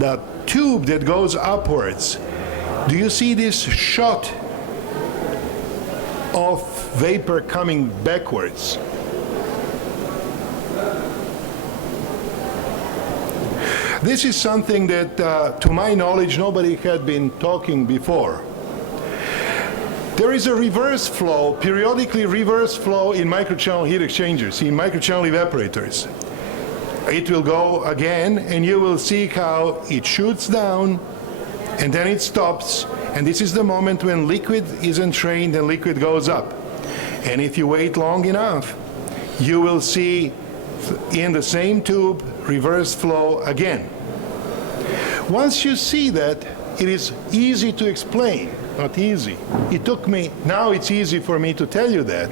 the tube that goes upwards, do you see this shot of vapor coming backwards? This is something that, to my knowledge, nobody had been talking before. There is a reverse flow, periodically reverse flow in microchannel heat exchangers, in microchannel evaporators. It will go again, and you will see how it shoots down, and then it stops, and this is the moment when liquid is entrained and liquid goes up. And if you wait long enough, you will see in the same tube reverse flow again. Once you see that, it is easy to explain. Not easy. It took me, now it's easy for me to tell you that.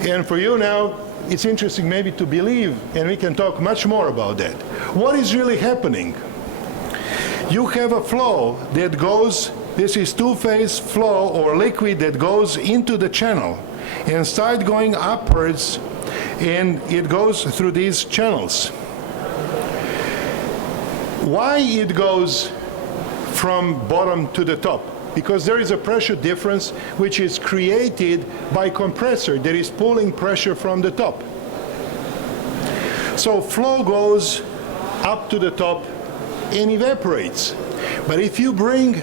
And for you now, it's interesting maybe to believe, and we can talk much more about that. What is really happening? You have a flow that goes, this is two-phase flow or liquid that goes into the channel and start going upwards, and it goes through these channels. Why it goes from bottom to the top? Because there is a pressure difference which is created by compressor that is pulling pressure from the top. So flow goes up to the top and evaporates. But if you bring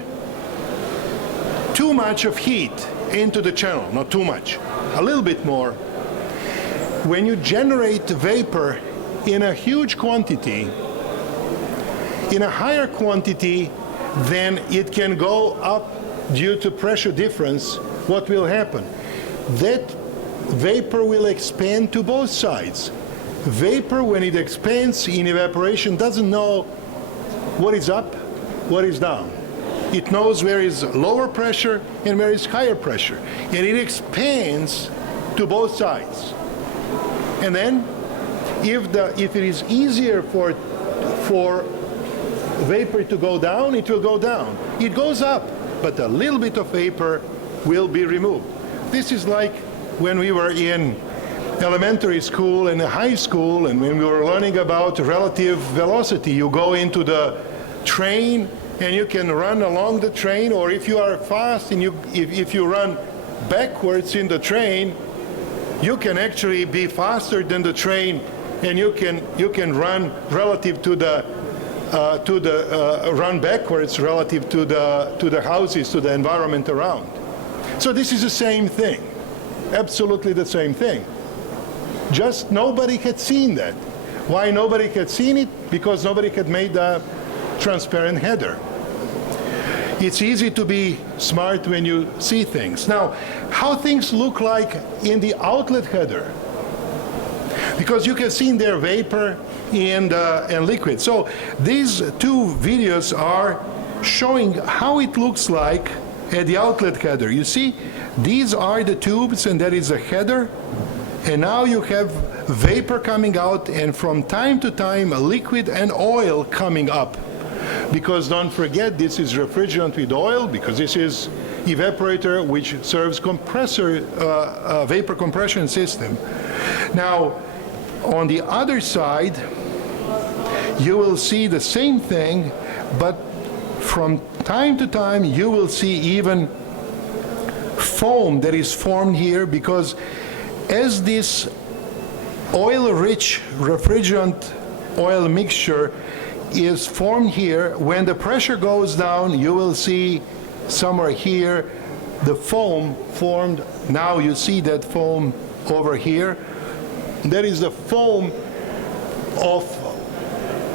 too much of heat into the channel, not too much, a little bit more, when you generate vapor in a huge quantity, in a higher quantity, then it can go up due to pressure difference. What will happen? That vapor will expand to both sides. Vapor, when it expands in evaporation, doesn't know what is up, what is down. It knows where is lower pressure and where is higher pressure. And it expands to both sides. And then, if it is easier for vapor to go down, it will go down. It goes up, but a little bit of vapor will be removed. This is like when we were in elementary school and high school, and when we were learning about relative velocity. You go into the train and you can run along the train, or if you are fast and if you run backwards in the train, you can actually be faster than the train, and you can run relative to the run backwards relative to the houses, to the environment around. So this is the same thing, absolutely the same thing. Just nobody had seen that. Why nobody had seen it? Because nobody had made a transparent header. It's easy to be smart when you see things. Now, how things look like in the outlet header? Because you can see in there vapor and liquid. So these two videos are showing how it looks like at the outlet header. You see, these are the tubes, and that is a header. And now you have vapor coming out, and from time to time, liquid and oil coming up. Because don't forget, this is refrigerant with oil, because this is evaporator which serves compressor, vapor compression system. Now, on the other side, you will see the same thing, but from time to time, you will see even foam that is formed here, because as this oil-rich refrigerant oil mixture is formed here, when the pressure goes down, you will see somewhere here the foam formed. Now you see that foam over here. That is the foam of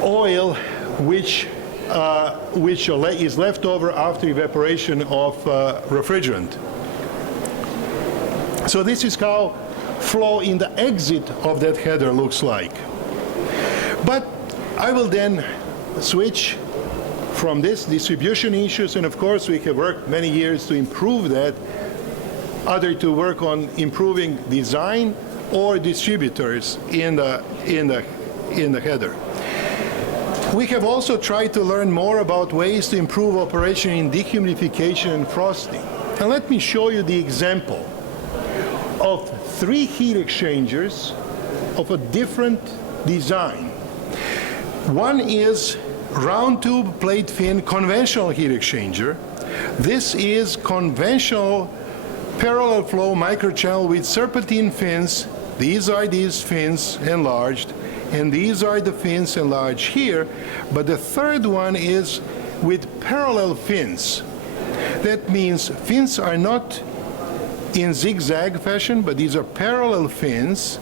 oil which is left over after evaporation of refrigerant. So this is how flow in the exit of that header looks like. But I will then switch from this distribution issues, and of course we have worked many years to improve that, either to work on improving design or distributors in the header. We have also tried to learn more about ways to improve operation in dehumidification and frosting. And let me show you the example of 3 heat exchangers of a different design. One is round tube plate fin conventional heat exchanger. This is conventional parallel flow microchannel with serpentine fins. These are these fins enlarged, and these are the fins enlarged here. But the third one is with parallel fins. That means fins are not in zigzag fashion, but these are parallel fins.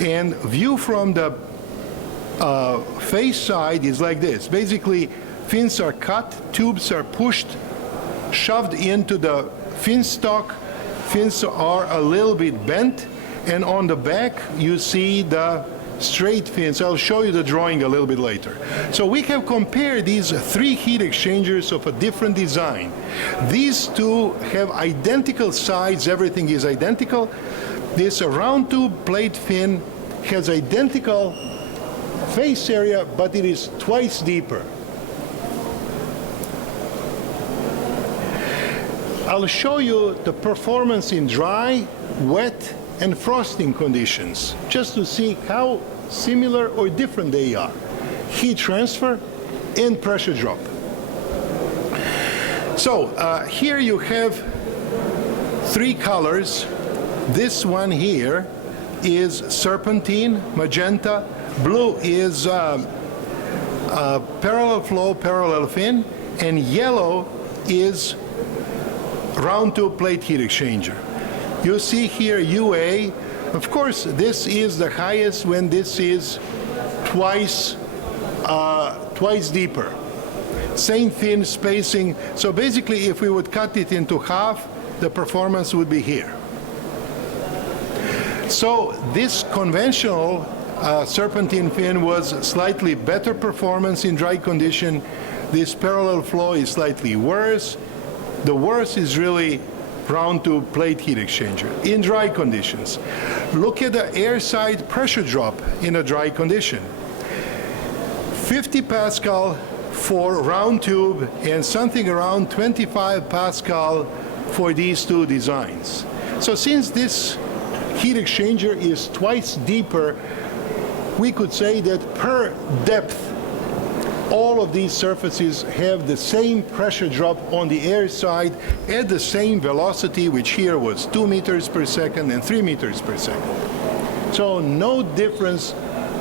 And view from the face side is like this. Basically, fins are cut, tubes are pushed, shoved into the fin stock. Fins are a little bit bent, and on the back you see the straight fins. I'll show you the drawing a little bit later. So we have compared these three heat exchangers of a different design. These two have identical sides, everything is identical. This round tube plate fin has identical face area, but it is twice deeper. I'll show you the performance in dry, wet, and frosting conditions, just to see how similar or different they are. Heat transfer and pressure drop. So here you have three colors. This one here is serpentine, magenta. Blue is parallel flow, parallel fin, and yellow is round tube plate heat exchanger. You see here UA. Of course, this is the highest when this is twice deeper. Same fin spacing. So basically, if we would cut it into half, the performance would be here. So this conventional serpentine fin was slightly better performance in dry condition. This parallel flow is slightly worse. The worst is really round tube plate heat exchanger in dry conditions. Look at the air side pressure drop in a dry condition. 50 Pascal for round tube and something around 25 Pascal for these two designs. So since this heat exchanger is twice deeper, we could say that per depth all of these surfaces have the same pressure drop on the air side at the same velocity, which here was 2 meters per second and 3 meters per second. So no difference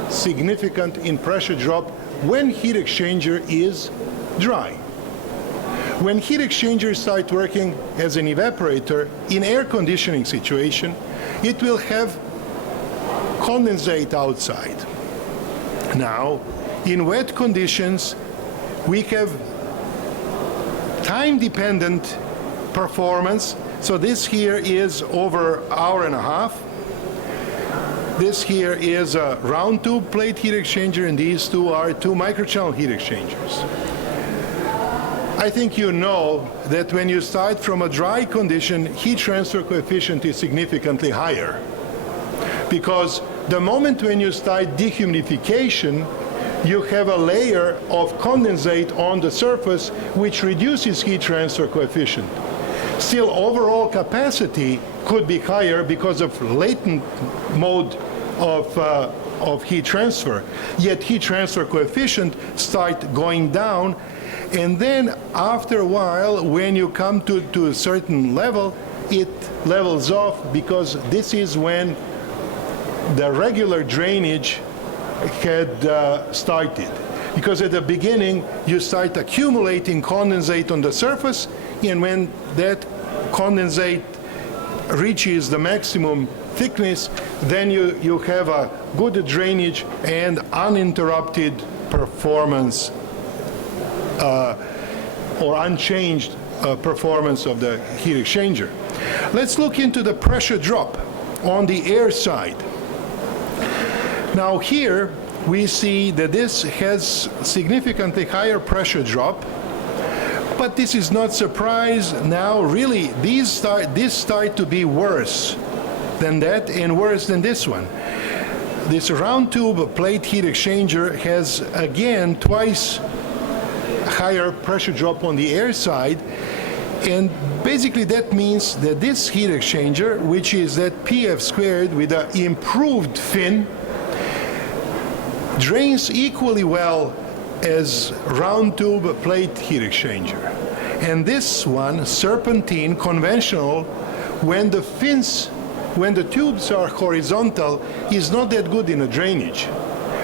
significant in pressure drop when heat exchanger is dry. When heat exchangers start working as an evaporator in air conditioning situation, it will have condensate outside. Now, in wet conditions, we have time-dependent performance. So this here is over an hour and a half. This here is a round tube plate heat exchanger, and these two are two microchannel heat exchangers. I think you know that when you start from a dry condition, heat transfer coefficient is significantly higher. Because the moment when you start dehumidification, you have a layer of condensate on the surface which reduces heat transfer coefficient. Still, overall capacity could be higher because of latent mode of heat transfer. Yet heat transfer coefficient start going down, and then after a while, when you come to a certain level, it levels off, because this is when the regular drainage had started. Because at the beginning, you start accumulating condensate on the surface, and when that condensate reaches the maximum thickness, then you have a good drainage and uninterrupted performance or unchanged performance of the heat exchanger. Let's look into the pressure drop on the air side. Now here we see that this has significantly higher pressure drop, but this is not surprise. Now really this start to be worse than that and worse than this one. This round tube plate heat exchanger has again twice higher pressure drop on the air side, and basically that means that this heat exchanger, which is that PF squared with an improved fin, drains equally well as round tube plate heat exchanger. And this one, serpentine, conventional, when the tubes are horizontal, is not that good in a drainage.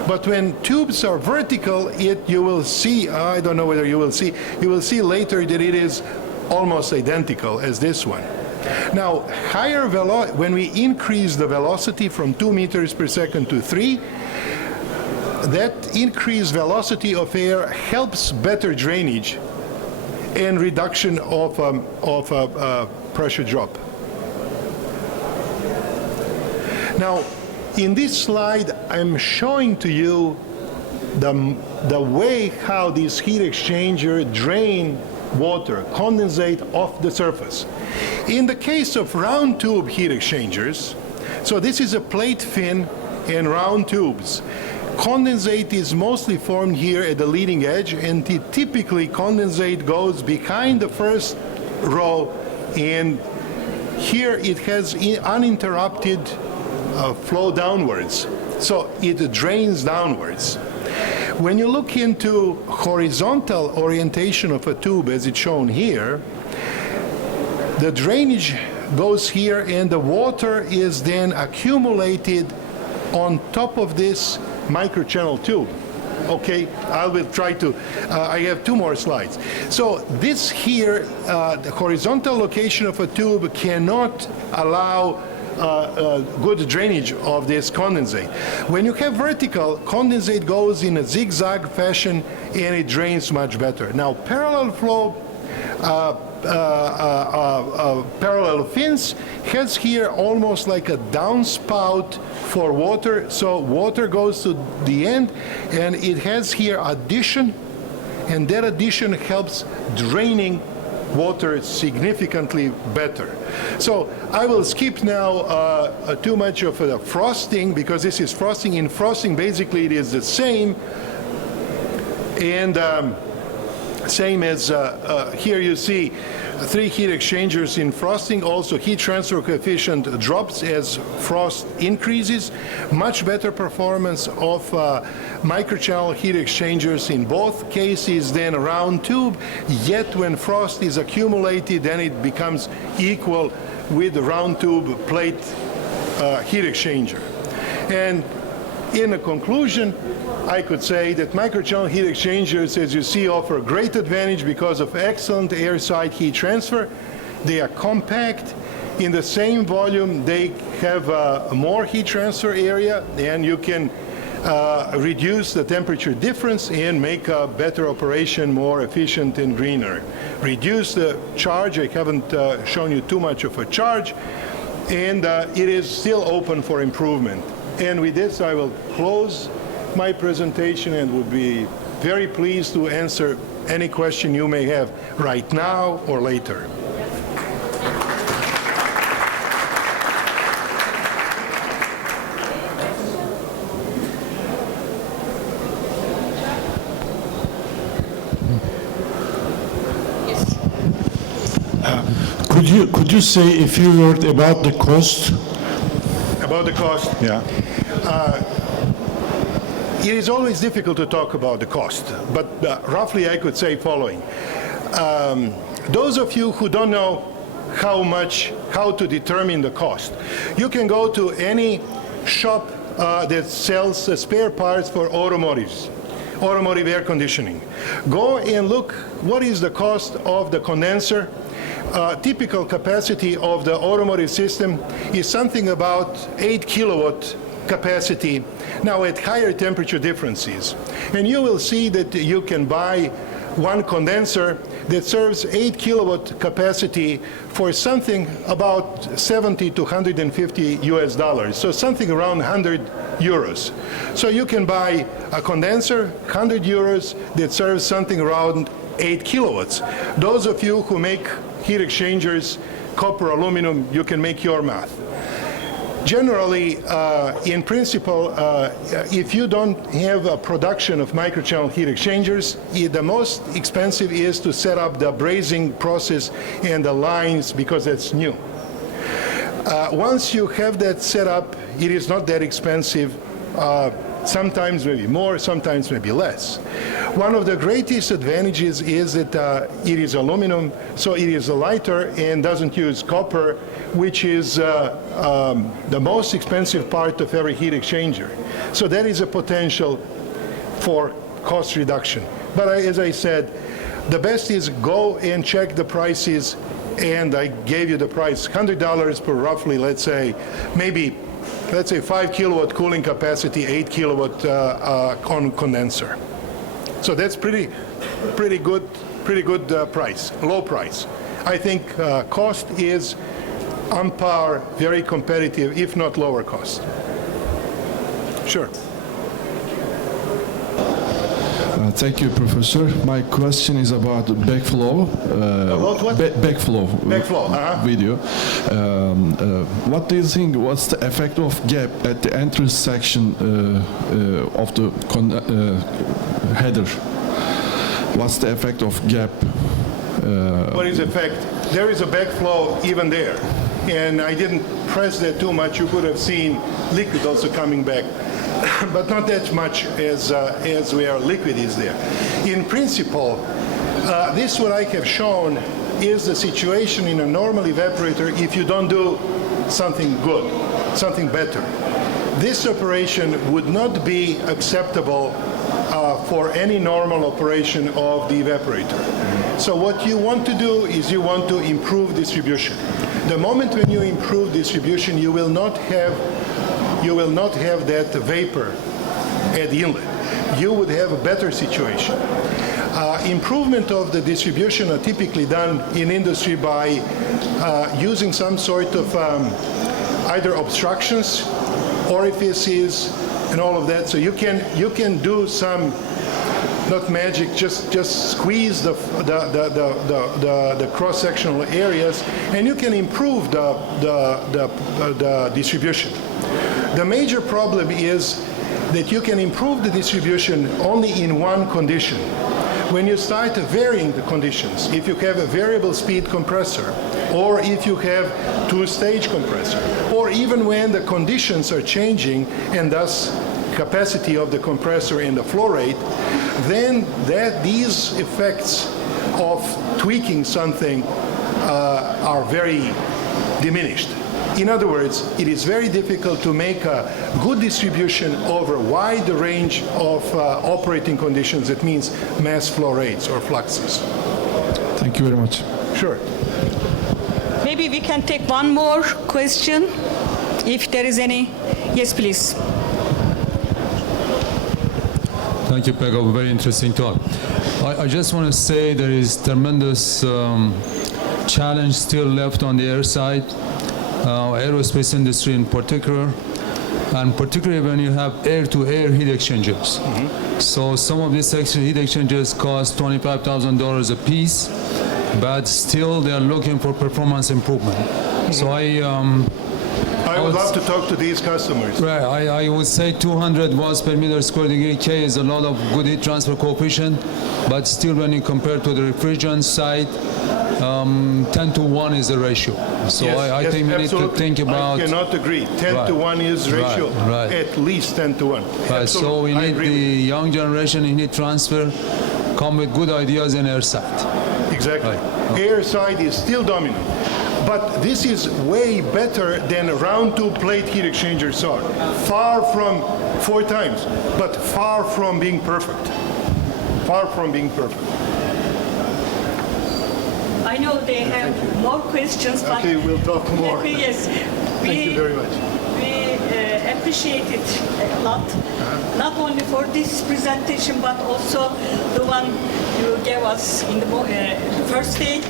But when tubes are vertical, you will see, I don't know whether you will see later that it is almost identical as this one. Now, when we increase the velocity from 2 meters per second to 3, that increased velocity of air helps better drainage and reduction of pressure drop. Now, in this slide, I'm showing to you the way how this heat exchanger drain water, condensate off the surface. In the case of round tube heat exchangers, so this is a plate fin and round tubes. Condensate is mostly formed here at the leading edge, and typically condensate goes behind the first row, and here it has uninterrupted flow downwards. So it drains downwards. When you look into horizontal orientation of a tube, as it's shown here, the drainage goes here and the water is then accumulated on top of this microchannel tube. Okay, I will try to, I have 2 more slides. So this here, the horizontal location of a tube cannot allow good drainage of this condensate. When you have vertical, condensate goes in a zigzag fashion and it drains much better. Now, parallel flow, parallel fins has here almost like a downspout for water, so water goes to the end, and it has here addition, and that addition helps draining water significantly better. So I will skip now too much of the frosting, because this is frosting. In frosting, basically it is the same, and same as here you see 3 heat exchangers in frosting. Also heat transfer coefficient drops as frost increases. Much better performance of microchannel heat exchangers in both cases than a round tube, yet when frost is accumulated then it becomes equal with the round tube plate heat exchanger. And in a conclusion, I could say that microchannel heat exchangers, as you see, offer great advantage because of excellent air-side heat transfer. They are compact. In the same volume, they have more heat transfer area, and you can reduce the temperature difference and make a better operation more efficient and greener. Reduce the charge. I haven't shown you too much of a charge, and it is still open for improvement. And with this, I will close my presentation and would be very pleased to answer any question you may have right now or later. Could you say a few words about the cost? About the cost? Yeah. It is always difficult to talk about the cost, but roughly I could say following. Those of you who don't know how to determine the cost, you can go to any shop that sells spare parts for automotive air conditioning. Go and look what is the cost of the condenser. Typical capacity of the automotive system is something about 8 kilowatt capacity, now at higher temperature differences. And you will see that you can buy one condenser that serves 8 kilowatt capacity for something about 70 to 150 US dollars, so something around 100 euros. So you can buy a condenser, 100 euros, that serves something around 8 kilowatts. Those of you who make heat exchangers, copper, aluminum, you can make your math. Generally, in principle, if you don't have a production of microchannel heat exchangers, the most expensive is to set up the brazing process and the lines, because that's new. Once you have that set up, it is not that expensive. sometimes maybe more, sometimes maybe less. One of the greatest advantages is that it is aluminum, so it is lighter and doesn't use copper, which is the most expensive part of every heat exchanger. So that is a potential for cost reduction. But as I said, the best is go and check the prices, and I gave you the price, $100 per roughly, let's say 5 kilowatt cooling capacity, 8 kilowatt condenser. So that's pretty good price, low price. I think cost is on par, very competitive, if not lower cost. Sure. Thank you, Professor. My question is about backflow. About what? Backflow. Backflow, Video. What do you think? What's the effect of gap at the entrance section of the header? What's the effect of gap? What is the effect? There is a backflow even there, and I didn't press that too much. You could have seen liquid also coming back. But not that much as where liquid is there. In principle, this what I have shown is the situation in a normal evaporator if you don't do something good, something better. This operation would not be acceptable for any normal operation of the evaporator. So what you want to do is you want to improve distribution. The moment when you improve distribution, you will not have that vapor at the inlet. You would have a better situation. Improvement of the distribution are typically done in industry by using some sort of either obstructions, orifices, and all of that. So you can do some, not magic, just squeeze the cross-sectional areas, and you can improve the distribution. The major problem is that you can improve the distribution only in one condition. When you start varying the conditions, if you have a variable speed compressor, or if you have two-stage compressor, or even when the conditions are changing and thus capacity of the compressor and the flow rate, then these effects of tweaking something are very diminished. In other words, it is very difficult to make a good distribution over a wide range of operating conditions. That means mass flow rates or fluxes. Thank you very much. Sure. Maybe we can take one more question, if there is any. Yes, please. Thank you, Pego. Very interesting talk. I just want to say there is tremendous challenge still left on the air side. Aerospace industry in particular, and particularly when you have air-to-air heat exchangers. So some of these heat exchangers cost $25,000 a piece, but still they are looking for performance improvement. So I would love to talk to these customers. Right, I would say 200 watts per meter square degree K is a lot of good heat transfer coefficient, but still when you compare to the refrigerant side, 10 to 1 is the ratio. So Yes, I think we need to think about... I cannot agree. 10 to 1 is ratio. Right. At least 10 to 1. Right, so we need the young generation in heat transfer come with good ideas in air side. Exactly. Right. Air side is still dominant. But this is way better than round two plate heat exchangers are. Far from 4 times, but far from being perfect. Far from being perfect. I know they have more questions, but Okay, we'll talk more. yes, Thank you very much. we appreciate it a lot, not only for this presentation, but also the one you gave us in the first day,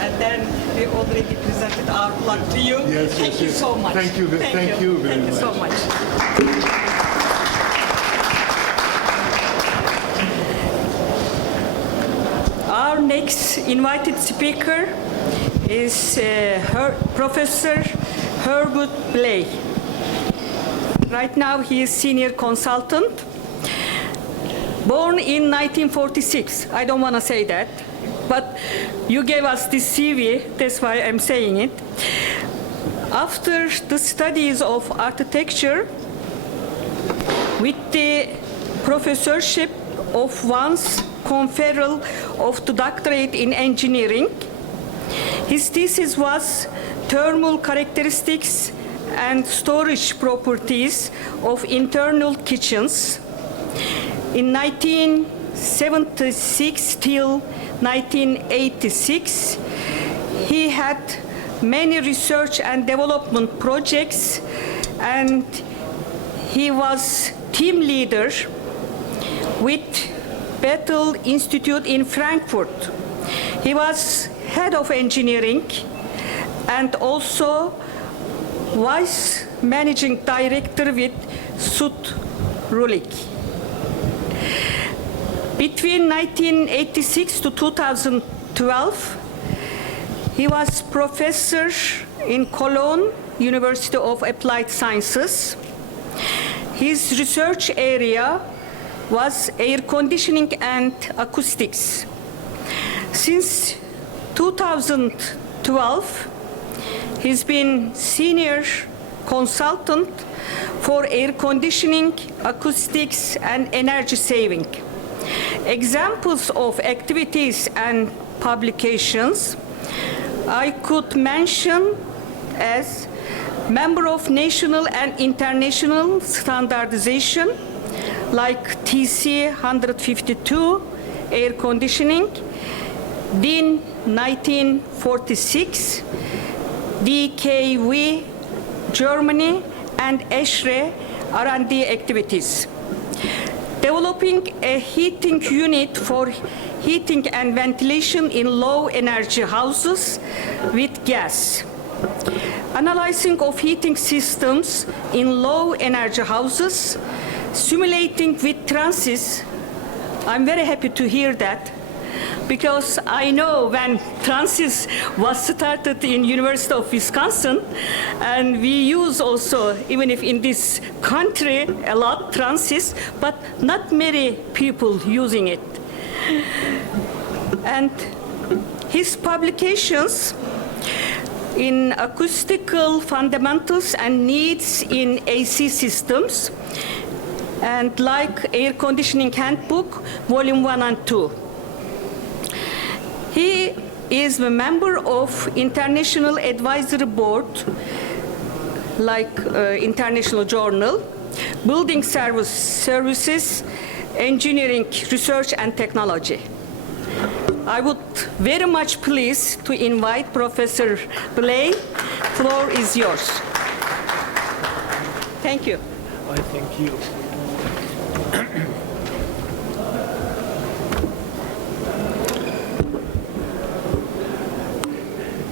and then we already presented our plug to you. Yes, Thank you yes. so much. Thank you very Thank you so much. much. Our next invited speaker is Professor Herbert Bley. Right now he is senior consultant. Born in 1946. I don't want to say that, but you gave us this CV, that's why I'm saying it. After the studies of architecture, with the professorship of one's conferral of the doctorate in engineering. His thesis was thermal characteristics and storage properties of internal kitchens. In 1976 till 1986, he had many research and development projects, and he was team leader with Bethel Institute in Frankfurt. He was head of engineering and also vice managing director with Sud Rulik. Between 1986 to 2012, he was professor in Cologne University of Applied Sciences. His research area was air conditioning and acoustics. Since 2012, he's been senior consultant for air conditioning, acoustics, and energy saving. Examples of activities and publications I could mention as member of national and international standardization, like TC 152, air conditioning, DIN 1946, DKV, Germany, and ESHRE R&D activities. Developing a heating unit for heating and ventilation in low energy houses with gas. Analyzing of heating systems in low energy houses, simulating with transits. I'm very happy to hear that, because I know when transits was started in University of Wisconsin, and we use also, even if in this country, a lot transits, but not many people using it. And his publications in acoustical fundamentals and needs in AC systems, and like Air Conditioning Handbook, Volume 1 and 2. He is a member of International Advisory Board, like International Journal, Building Services, Engineering, Research and Technology. I would very much please to invite Professor Blay. Floor is yours. Thank you. I thank you.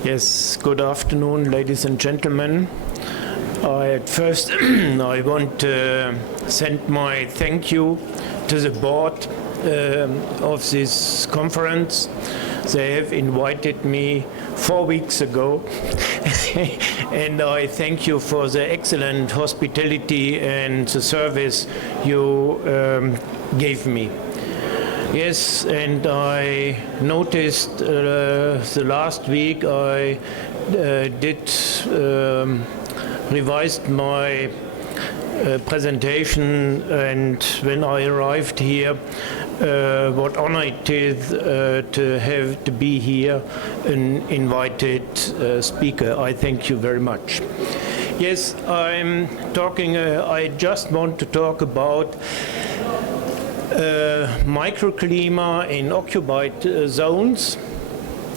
Yes, good afternoon, ladies and gentlemen. At first, I want to send my thank you to the board of this conference. They have invited me 4 weeks ago, and I thank you for the excellent hospitality and the service you gave me. Yes, and I noticed the last week I did revised my presentation, and when I arrived here, what honor it is to have to be here, an invited speaker. I thank you very much. Yes, I'm talking. I just want to talk about microclimate in occupied zones,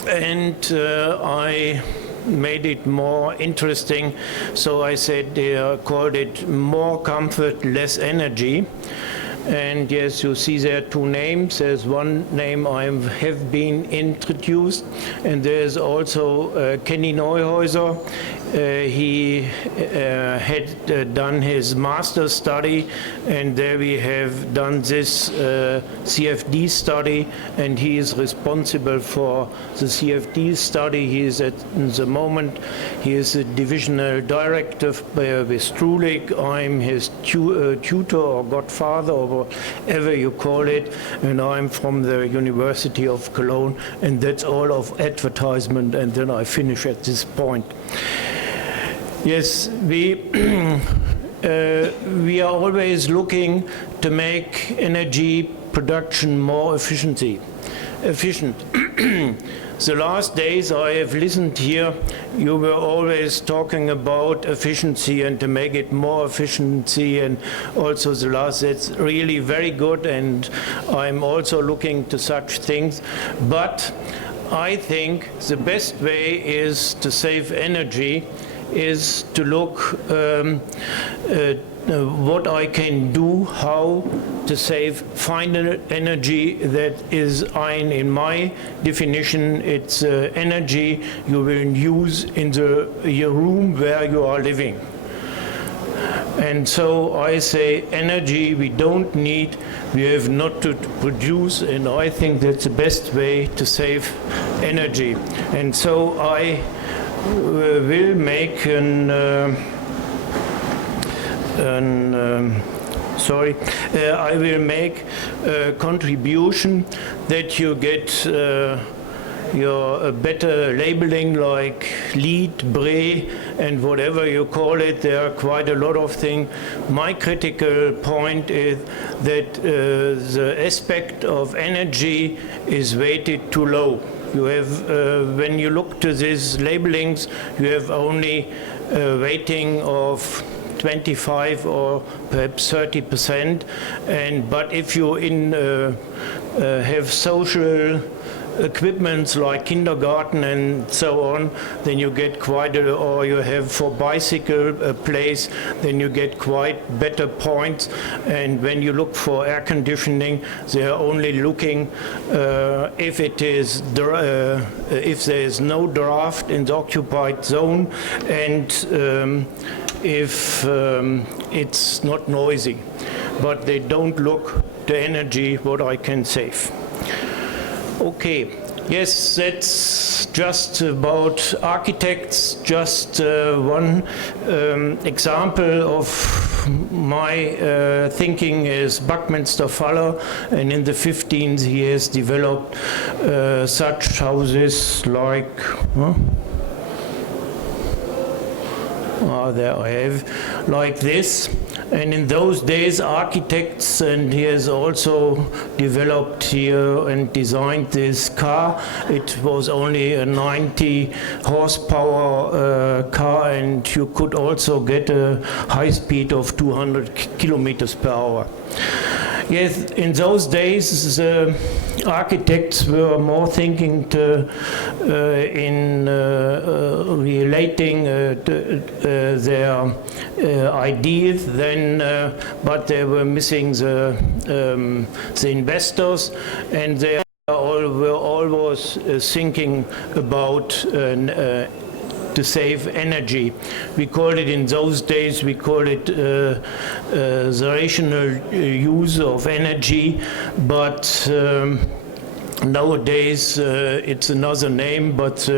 and I made it more interesting, so I said called it more comfort, less energy. And yes, you see there are two names. There's one name I have been introduced, and there's also Kenny Neuhäuser. He had done his master's study, and there we have done this CFD study, and he is responsible for the CFD study. He is at the moment, he is a divisional director with Strulik. I'm his tutor or godfather or whatever you call it, and I'm from the University of Cologne, and that's all of advertisement, and then I finish at this point. Yes, we we are always looking to make energy production more efficient. The last days I have listened here, you were always talking about efficiency and to make it more efficiency, and also the last, that's really very good, and I'm also looking to such things. But I think the best way is to save energy is to look what I can do, how to find energy that is in my definition, it's energy you will use in your room where you are living. And so I say energy we don't need, we have not to produce, and I think that's the best way to save energy. And so I will make I will make a contribution that you get your better labeling like LEED, BRE, and whatever you call it. There are quite a lot of things. My critical point is that the aspect of energy is weighted too low. You have, when you look to these labelings, you have only weighting of 25 or perhaps 30%. But if you have social equipments like kindergarten and so on, then you get quite or you have for bicycle a place, then you get quite better points. And when you look for air conditioning, they are only looking if it is if there is no draft in the occupied zone, and if it's not noisy. But they don't look to energy what I can save. Okay, yes, that's just about architects, just one example of my thinking is Buckminster Fuller, and in the 15th he has developed such houses like, there I have, like this. And in those days, architects, and he has also developed here and designed this car. It was only a 90 horsepower car, and you could also get a high speed of 200 kilometers per hour. Yes, in those days, the architects were more thinking in relating their ideas than, but they were missing the investors, and they were always thinking about to save energy. We call it in those days, we call it the rational use of energy, but nowadays it's another name, but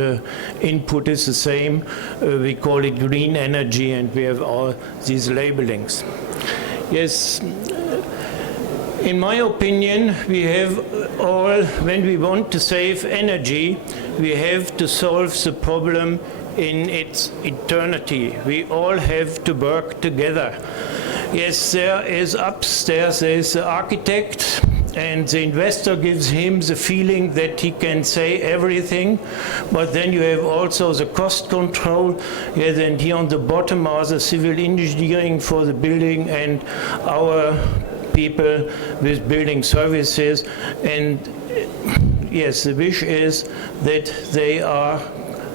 input is the same. We call it green energy, and we have all these labelings. Yes. In my opinion, we have all, when we want to save energy, we have to solve the problem in its eternity. We all have to work together. Yes, there is upstairs, there is the architect, and the investor gives him the feeling that he can say everything, but then you have also the cost control. Yes, and here on the bottom are the civil engineering for the building and our people with building services. And yes, the wish is that they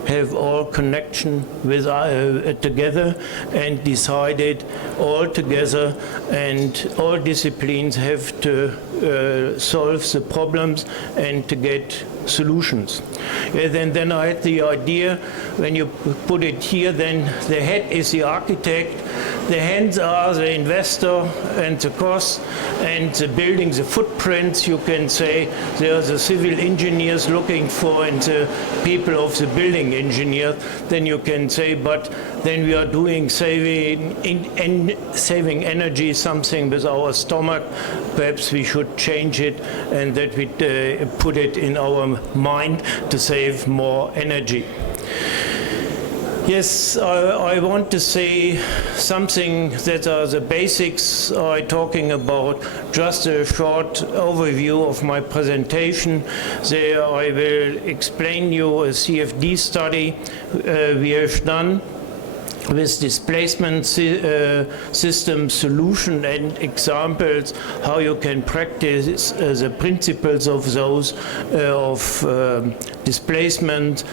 have all connection with together and decided all together, and all disciplines have to solve the problems and to get solutions. Yeah, then I had the idea, when you put it here, then the head is the architect, the hands are the investor and the cost, and the building, the footprints, you can say, there are the civil engineers looking for, and the people of the building engineer. Then you can say, but then we are doing saving energy, something with our stomach. Perhaps we should change it, and that we put it in our mind to save more energy. Yes, I want to say something that are the basics I'm talking about, just a short overview of my presentation. There I will explain you a CFD study we have done with displacement system solution and examples how you can practice the principles of those displacement,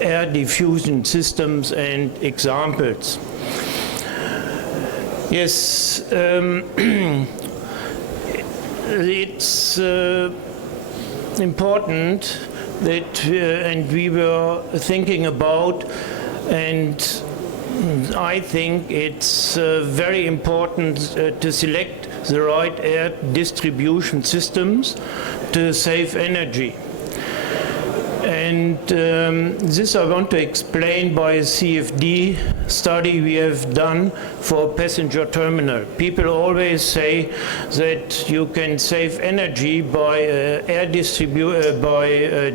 air diffusion systems and examples. Yes, it's important that, and we were thinking about, and I think it's very important to select the right air distribution systems to save energy. And this I want to explain by a CFD study we have done for passenger terminal. People always say that you can save energy by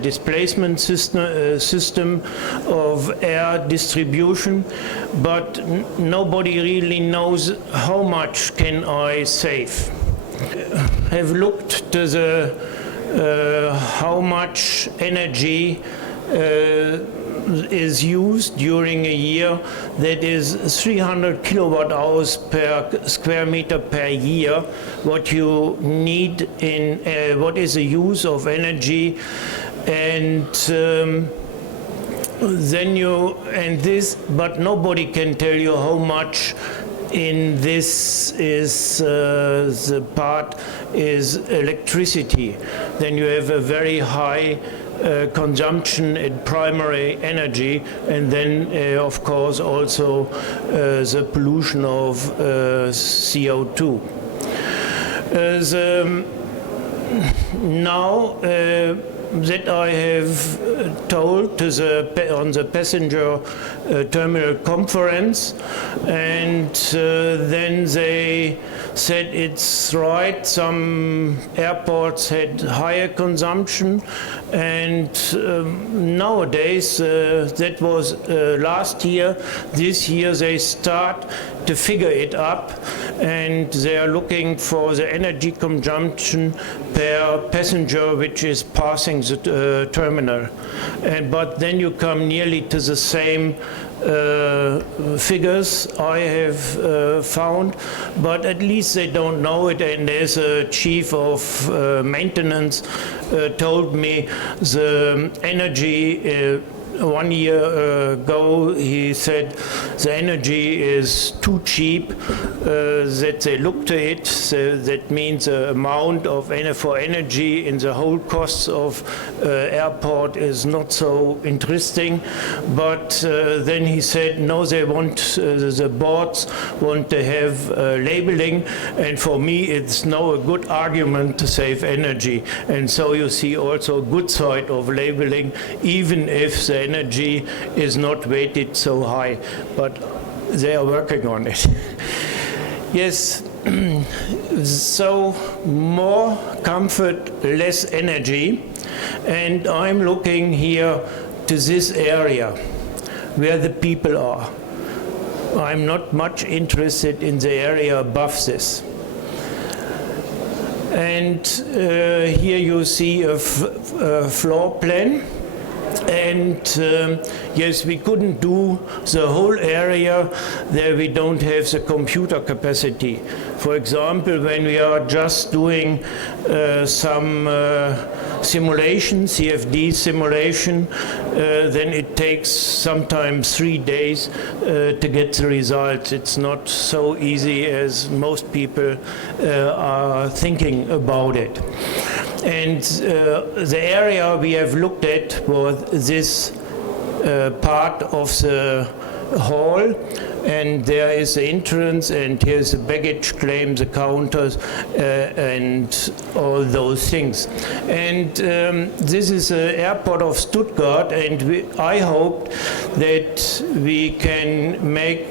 displacement system of air distribution, but nobody really knows how much can I save. Have looked to the how much energy is used during a year. That is 300 kilowatt hours per square meter per year, what you need in, what is the use of energy. And then you, and this, but nobody can tell you how much in this is the part is electricity. Then you have a very high consumption in primary energy, and then of course also the pollution of CO2. Now that I have told to on the passenger terminal conference, and then they said it's right, some airports had higher consumption, and nowadays, that was last year, this year they start to figure it up, and they are looking for the energy consumption per passenger which is passing the terminal. But then you come nearly to the same figures I have found, but at least they don't know it, and as a chief of maintenance told me the energy 1 year ago, he said the energy is too cheap, that they look to it, so that means the amount of for energy in the whole costs of airport is not so interesting. But then he said no, they want, the boards want to have labeling, and for me it's now a good argument to save energy. And so you see also a good side of labeling, even if the energy is not weighted so high, but they are working on it. Yes, so more comfort, less energy, and I'm looking here to this area where the people are. I'm not much interested in the area above this. And here you see a floor plan. And yes, we couldn't do the whole area there. We don't have the computer capacity. For example, when we are just doing some simulation, CFD simulation, then it takes sometimes 3 days to get the results. It's not so easy as most people are thinking about it. And the area we have looked at was this part of the hall, and there is the entrance, and here's the baggage claim, the counters, and all those things. And this is the airport of Stuttgart, and I hope that we can make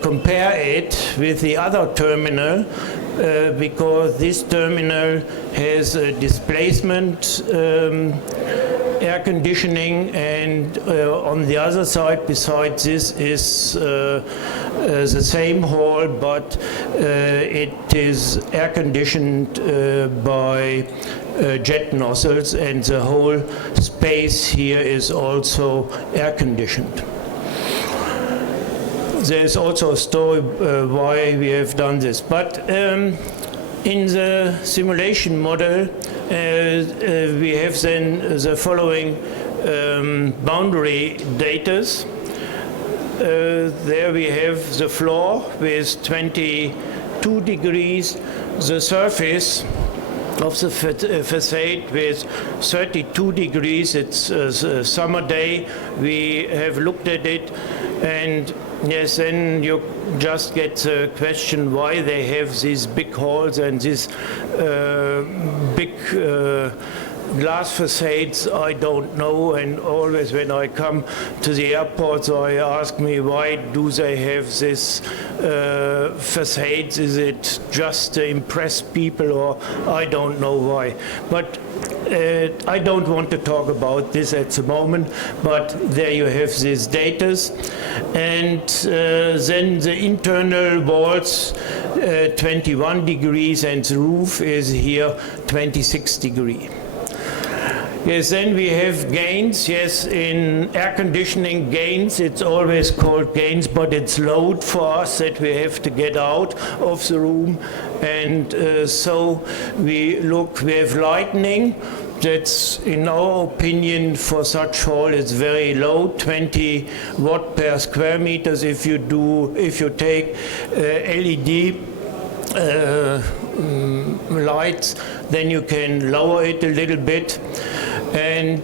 compare it with the other terminal, because this terminal has a displacement air conditioning, and on the other side besides this is the same hall, but it is air conditioned by jet nozzles, and the whole space here is also air conditioned. There's also a story why we have done this, but in the simulation model we have then the following boundary datas. There we have the floor with 22 degrees, the surface of the facade with 32 degrees. It's a summer day. We have looked at it, and yes, then you just get the question why they have these big halls and these big glass facades. I don't know, and always when I come to the airports I ask me why do they have this facades. Is it just to impress people, or I don't know why, but I don't want to talk about this at the moment, but there you have these datas. And then the internal walls 21 degrees, and the roof is here 26 degrees. Yes, then we have gains. Yes, in air conditioning gains, it's always called gains, but it's load for us that we have to get out of the room. And so we have lightning. That's, in our opinion, for such hall, it's very low, 20 watt per square meters. If you take LED lights, then you can lower it a little bit. And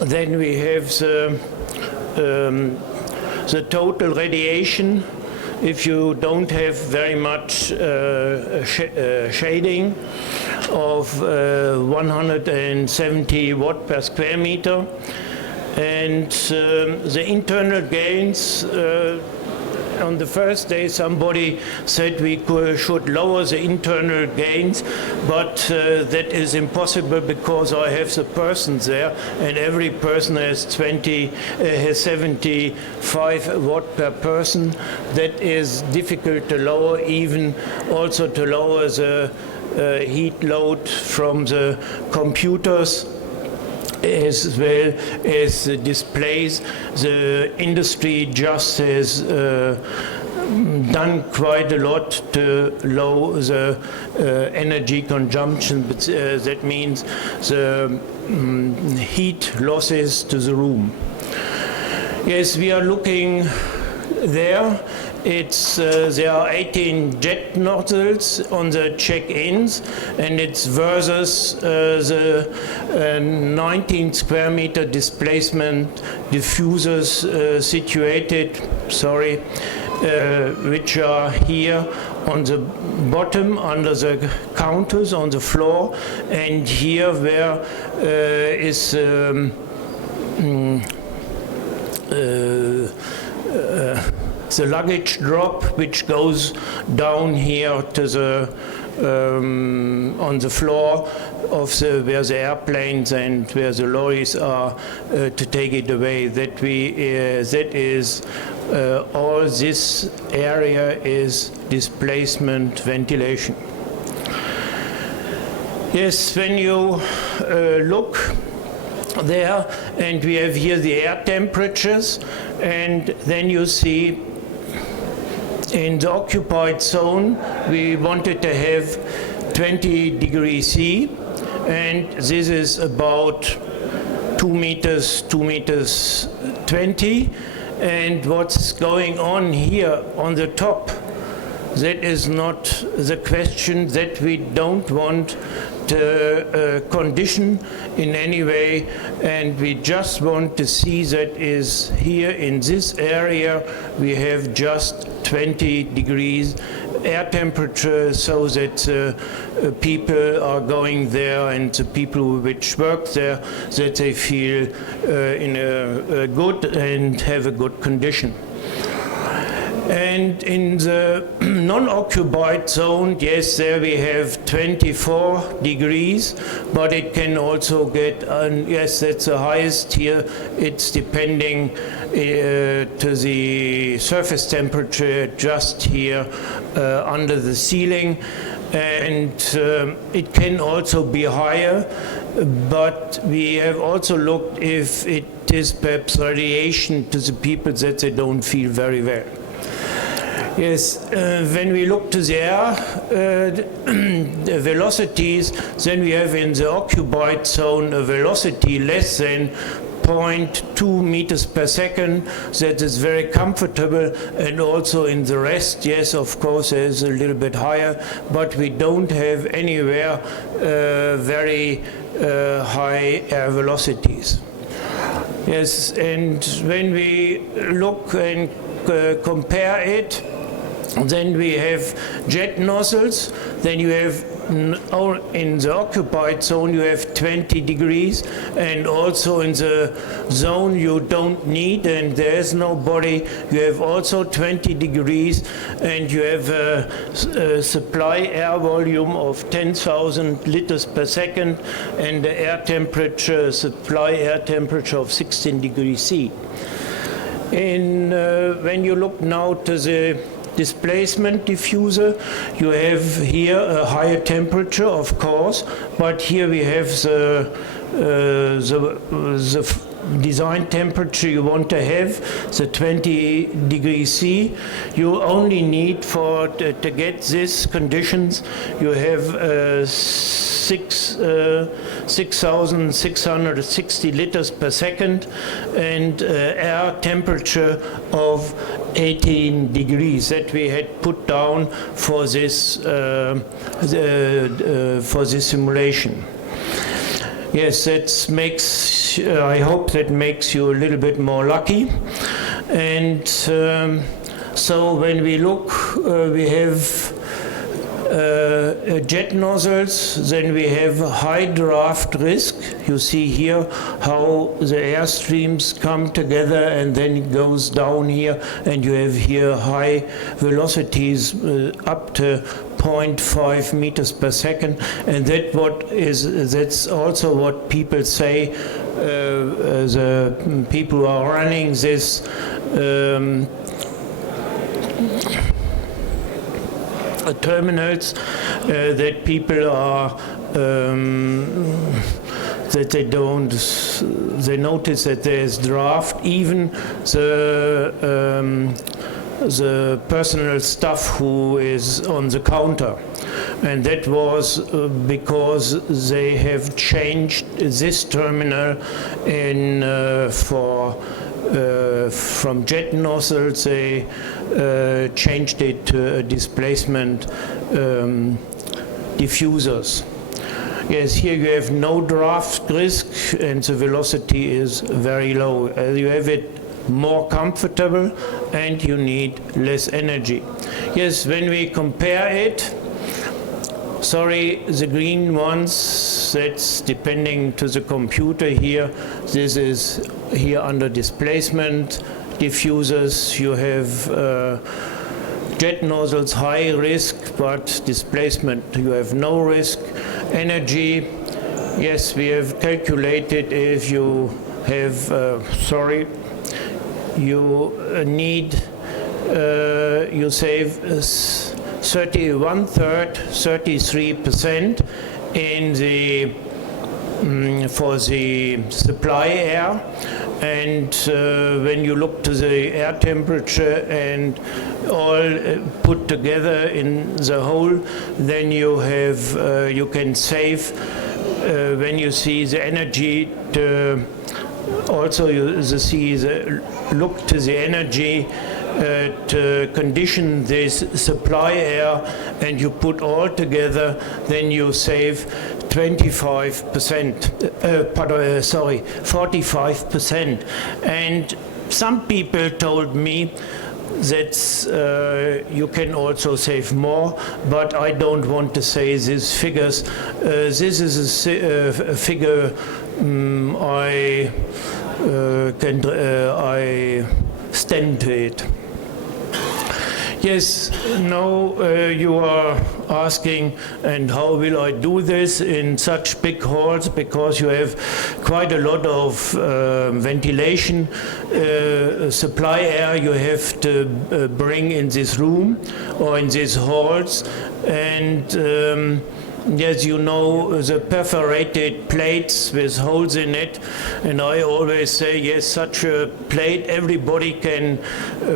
then we have the total radiation. If you don't have very much shading, of 170 watt per square meter. And the internal gains, on the first day somebody said we should lower the internal gains, but that is impossible because I have the persons there, and every person has 75 watt per person. That is difficult to lower, even also to lower the heat load from the computers as well as the displays. The industry just has done quite a lot to lower the energy consumption, but that means the heat losses to the room. Yes, we are looking there. There are 18 jet nozzles on the check-ins, and it's versus the 19 square meter displacement diffusers situated, which are here on the bottom under the counters on the floor, and here where is the luggage drop, which goes down here to the on the floor of where the airplanes and where the lorries are to take it away. That is all this area is displacement ventilation. Yes, when you look there, and we have here the air temperatures, and then you see in the occupied zone we wanted to have 20 degrees C, and this is about 2 meters 20, and what's going on here on the top, that is not the question. That we don't want to condition in any way, and we just want to see that is here in this area we have just 20 degrees air temperature, so that people are going there, and the people which work there, that they feel in a good and have a good condition. And in the non-occupied zone, yes, there we have 24 degrees, but it can also get, yes, that's the highest here. It's depending to the surface temperature just here under the ceiling. And it can also be higher, but we have also looked if it is perhaps radiation to the people that they don't feel very well. Yes, when we look to the air the velocities, then we have in the occupied zone a velocity less than 0.2 meters per second. That is very comfortable, and also in the rest, yes, of course, there's a little bit higher, but we don't have anywhere very high air velocities. Yes, and when we look and compare it, then we have jet nozzles, then you have in the occupied zone you have 20 degrees, and also in the zone you don't need and there's nobody, you have also 20 degrees, and you have a supply air volume of 10,000 liters per second and the air temperature, supply air temperature of 16 degrees C. When you look now to the displacement diffuser, you have here a higher temperature, of course, but here we have the design temperature you want to have, the 20 degrees C. You only need to get these conditions, you have 6,660 liters per second and air temperature of 18 degrees that we had put down for this simulation. Yes, that makes, I hope that makes you a little bit more lucky. And so when we look, we have jet nozzles, then we have high draft risk. You see here how the air streams come together and then it goes down here, and you have here high velocities up to 0.5 meters per second, and that's also what people say. The people who are running this terminals, that people are that they notice that there's draft, even the personal staff who is on the counter, and that was because they have changed this terminal in from jet nozzles, they changed it to displacement diffusers. Yes, here you have no draft risk and the velocity is very low. You have it more comfortable and you need less energy. Yes, when we compare it, sorry, the green ones, that's depending to the computer here. This is here under displacement diffusers. You have jet nozzles, high risk, but displacement, you have no risk. Energy, yes, we have calculated if you have, sorry, you need, you save 33% in the for the supply air, and when you look to the air temperature and all put together in the whole, then you have you can save when you see the energy to also you see the look to the energy to condition this supply air, and you put all together, then you save 45%. And some people told me that you can also save more, but I don't want to say these figures. This is a figure I stand to it. Yes, now you are asking, and how will I do this in such big halls, because you have quite a lot of ventilation, supply air you have to bring in this room or in these halls, and yes, you know, the perforated plates with holes in it, and I always say, yes, such a plate everybody can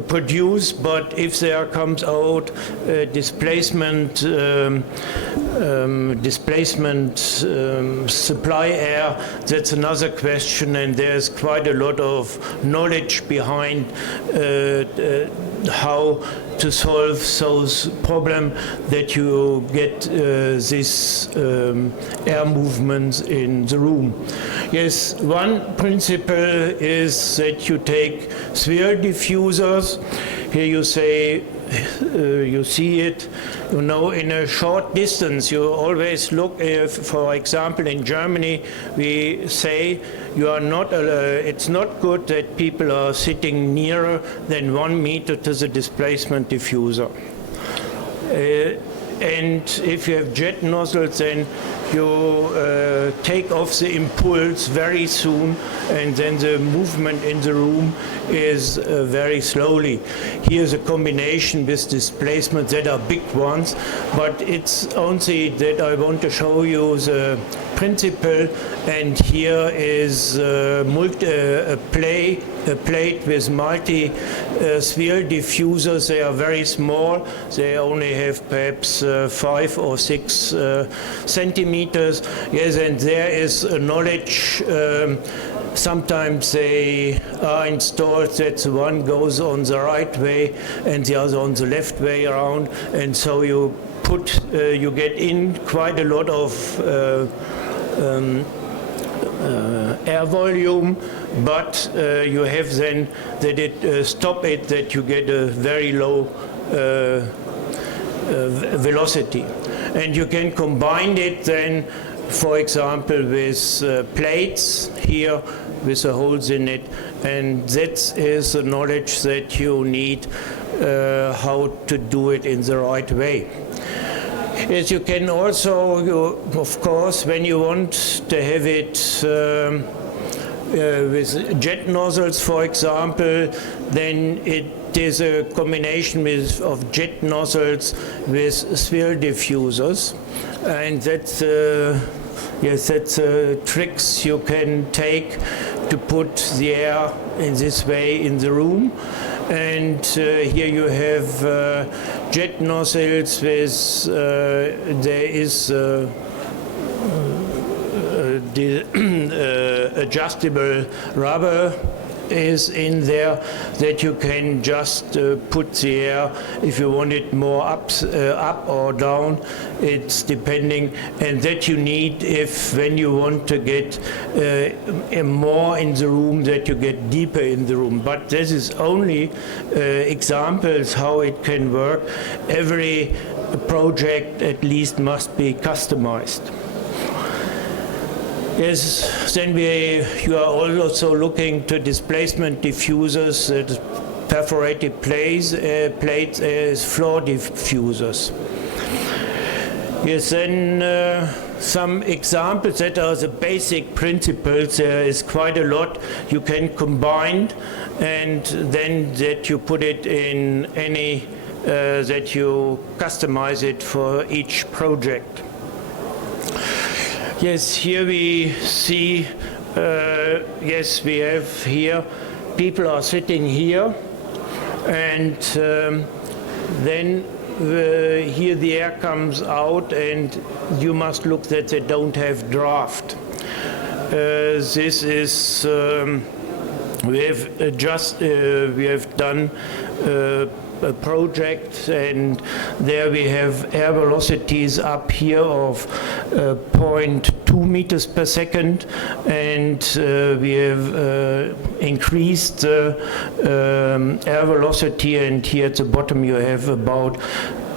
produce, but if there comes out displacement supply air, that's another question, and there's quite a lot of knowledge behind how to solve those problems that you get this air movements in the room. Yes, one principle is that you take sphere diffusers. Here you say, you see it, you know, in a short distance. You always look, for example, in Germany, we say you are not, it's not good that people are sitting nearer than 1 meter to the displacement diffuser. And if you have jet nozzles, then you take off the impulse very soon, and then the movement in the room is very slowly. Here's a combination with displacements that are big ones, but it's only that I want to show you the principle, and here is a plate with multi-sphere diffusers. They are very small. They only have perhaps 5 or 6 centimeters. Yes, and there is a knowledge. Sometimes they are installed that the one goes on the right way and the other on the left way around, and so you get in quite a lot of air volume, but you have then that it stop it, that you get a very low velocity, and you can combine it then, for example, with plates here with the holes in it, and that is the knowledge that you need how to do it in the right way. As you can also, of course, when you want to have it with jet nozzles, for example, then it is a combination of jet nozzles with sphere diffusers, and that's yes, that's tricks you can take to put the air in this way in the room. And here you have jet nozzles with there is the adjustable rubber is in there that you can just put the air if you want it more up or down. It's depending, and that you need if when you want to get more in the room, that you get deeper in the room. But this is only examples how it can work. Every project at least must be customized. Yes, then you are also looking to displacement diffusers, perforated plates as floor diffusers. Yes, then some examples that are the basic principles. There is quite a lot you can combine, and then that you put it in any, that you customize it for each project. Yes, here we see, yes, we have here, people are sitting here, and then here the air comes out, and you must look that they don't have draft. This is, we have done a project, and there we have air velocities up here of 0.2 meters per second, and we have increased the air velocity, and here at the bottom you have about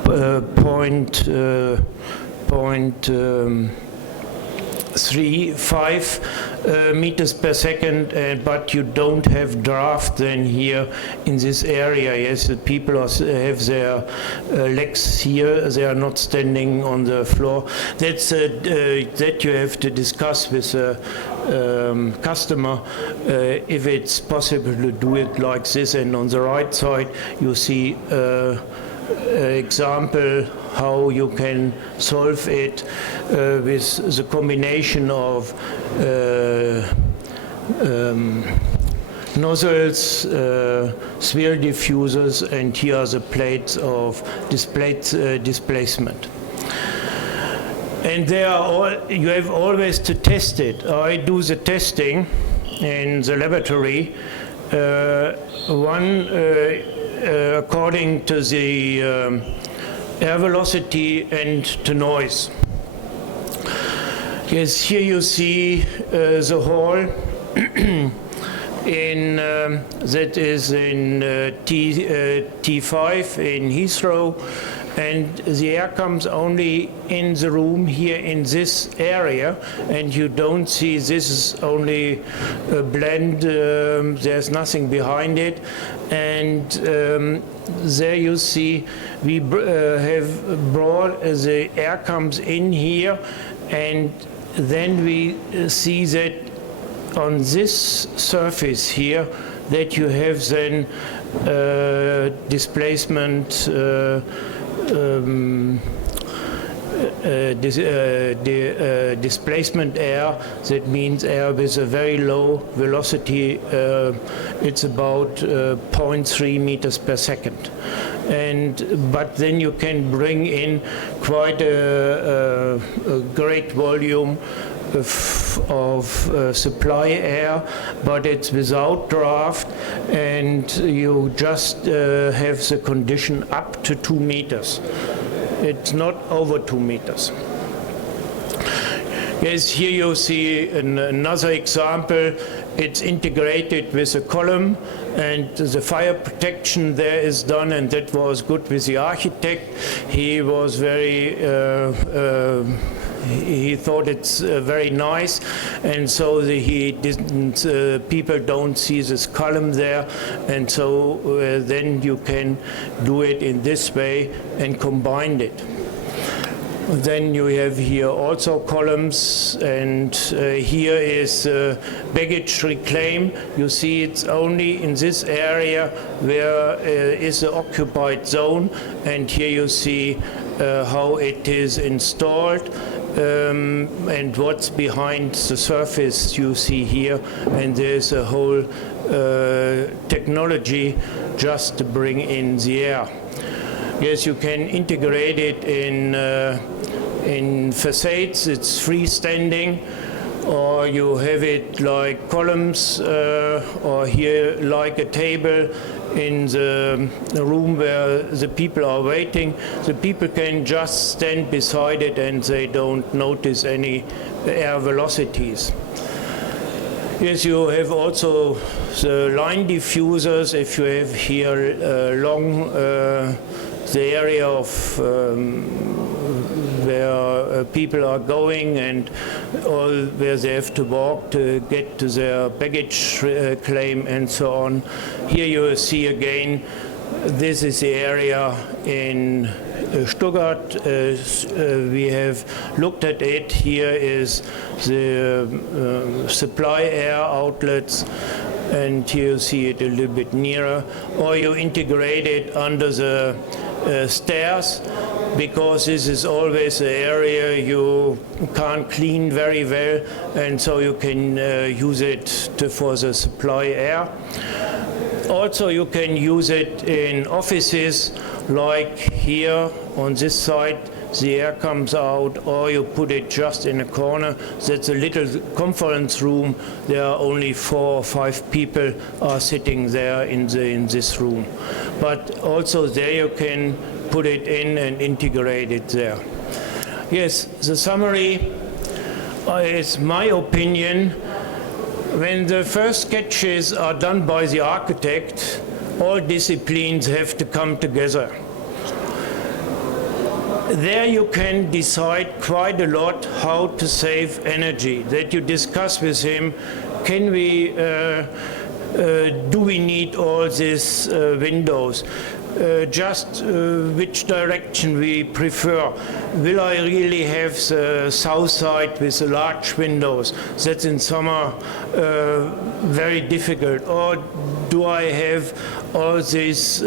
0.2 3.5 meters per second, but you don't have draft then here in this area. Yes, the people have their legs here, they are not standing on the floor. That's that you have to discuss with the customer if it's possible to do it like this. And on the right side you see example how you can solve it with the combination of nozzles, sphere diffusers, and here are the plates of displacement. And they are all, you have always to test it. I do the testing in the laboratory. According to the air velocity and to noise. Yes, here you see the hall in that is in T5 in Heathrow, and the air comes only in the room here in this area, and you don't see this is only a blend, there's nothing behind it. And there you see we have brought the air comes in here, and then we see that on this surface here that you have then displacement displacement air. That means air with a very low velocity. It's about 0.3 meters per second. But then you can bring in quite a great volume of supply air, but it's without draft, and you just have the condition up to 2 meters. It's not over 2 meters. Yes, here you see another example. It's integrated with a column, and the fire protection there is done, and that was good with the architect. He was very he thought it's very nice, and so he didn't. People don't see this column there, and so then you can do it in this way and combine it. Then you have here also columns, and here is baggage reclaim. You see it's only in this area where is the occupied zone, and here you see how it is installed. And what's behind the surface you see here, and there's a whole technology just to bring in the air. Yes, you can integrate it in facades. It's freestanding, or you have it like columns, or here like a table in the room where the people are waiting. The people can just stand beside it and they don't notice any air velocities. Yes, you have also the line diffusers. If you have here along the area of where people are going, and or where they have to walk to get to their baggage claim and so on. Here you see again, this is the area in Stuttgart. We have looked at it. Here is the supply air outlets, and here you see it a little bit nearer. Or you integrate it under the stairs, because this is always an area you can't clean very well, and so you can use it for the supply air. Also, you can use it in offices, like here on this side. The air comes out, or you put it just in a corner. That's a little conference room. There are only 4 or 5 people are sitting there in this room. But also there you can put it in and integrate it there. Yes, the summary is my opinion. When the first sketches are done by the architect, all disciplines have to come together. there you can decide quite a lot how to save energy, that you discuss with him, can we, do we need all these windows? Which direction we prefer. Will I really have the south side with the large windows? That's in summer very difficult. Or do I have all these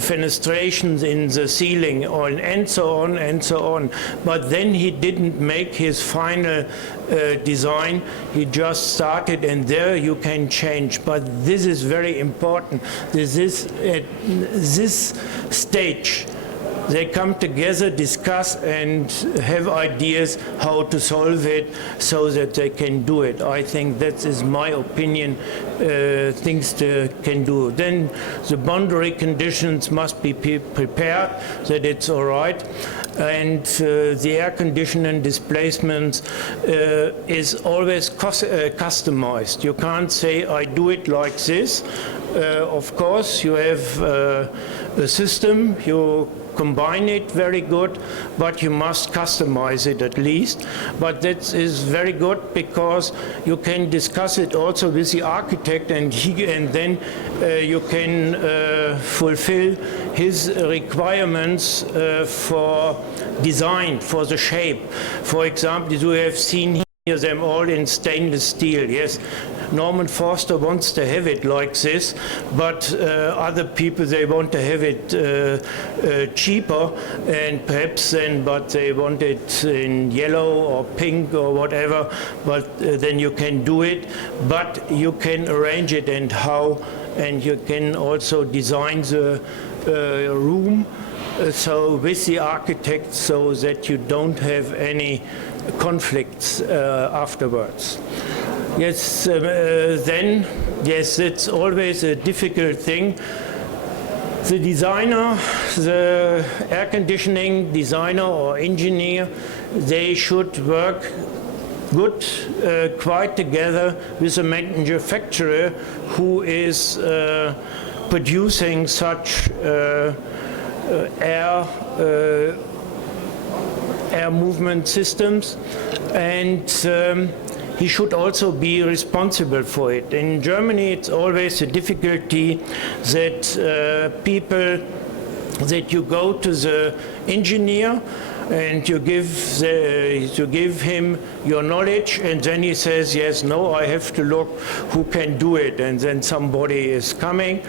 fenestrations in the ceiling, and so on and so on. But then he didn't make his final design. He just started, and there you can change. But this is very important. This is at this stage. They come together, discuss, and have ideas how to solve it so that they can do it. I think that is my opinion, things they can do. Then the boundary conditions must be prepared, that it's all right. And the air conditioning displacements is always customized. You can't say, I do it like this. Of course, you have a system, you combine it very good, but you must customize it at least. But that is very good because you can discuss it also with the architect, and then you can fulfill his requirements for design, for the shape. For example, you have seen here them all in stainless steel. Yes, Norman Foster wants to have it like this, but other people, they want to have it cheaper, and perhaps then, but they want it in yellow or pink or whatever, but then you can do it, but you can arrange it and how, and you can also design the room so with the architect, so that you don't have any conflicts afterwards. Yes, then, yes, it's always a difficult thing. The designer, the air conditioning designer or engineer, they should work good, quite together with a manufacturer who is producing such air movement systems, and he should also be responsible for it. In Germany, it's always a difficulty that people, that you go to the engineer and you give him your knowledge, and then he says, yes, no, I have to look who can do it, and then somebody is coming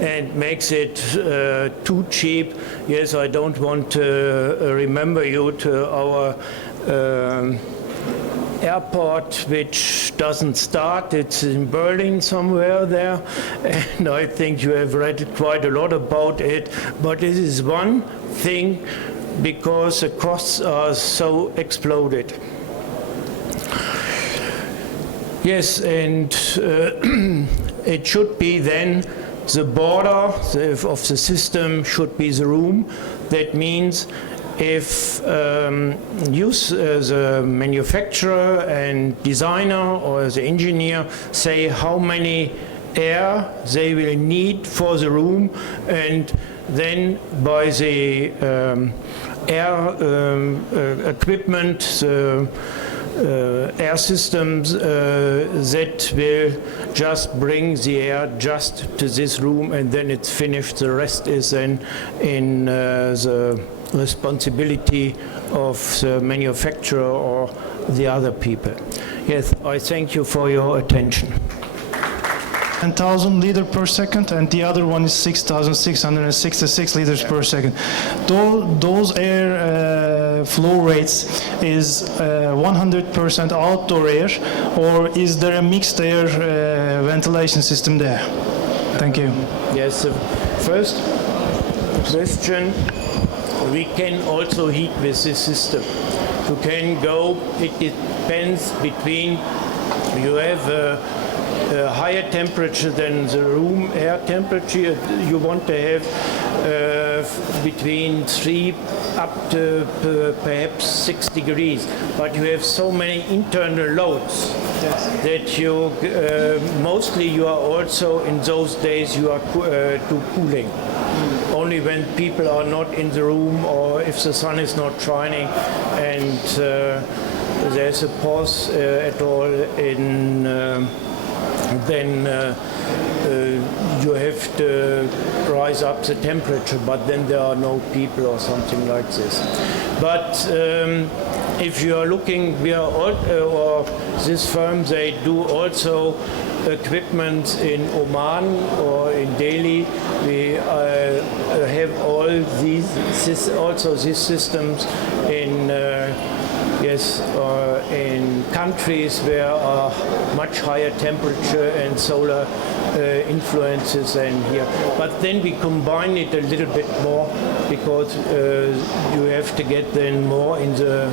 and makes it too cheap. Yes, I don't want to remember you to our airport, which doesn't start. It's in Berlin somewhere there, and I think you have read quite a lot about it. But it is one thing, because the costs are so exploded. Yes, and it should be then the border of the system should be the room. That means if the manufacturer and designer or the engineer say how many air they will need for the room, and then by the air equipment, the air systems that will just bring the air just to this room, and then it's finished. The rest is then in the responsibility of the manufacturer or the other people. Yes, I thank you for your attention. 10,000 liters per second, and the other one is 6,666 liters per second. Those air flow rates is 100% outdoor air, or is there a mixed air ventilation system there? Thank you. Yes, the first question, we can also heat with this system. You can go, it depends between, you have a higher temperature than the room air temperature. You want to have between 3 up to perhaps 6 degrees. But you have so many internal loads that you mostly you are also in those days you are do cooling. Only when people are not in the room or if the sun is not shining and there's a pause at all in then you have to rise up the temperature, but then there are no people or something like this. But if you are looking, we are all, or this firm, they do also equipment in Oman or in Delhi. We have all these systems in in countries where are much higher temperature and solar influences than here. But then we combine it a little bit more because you have to get then more in the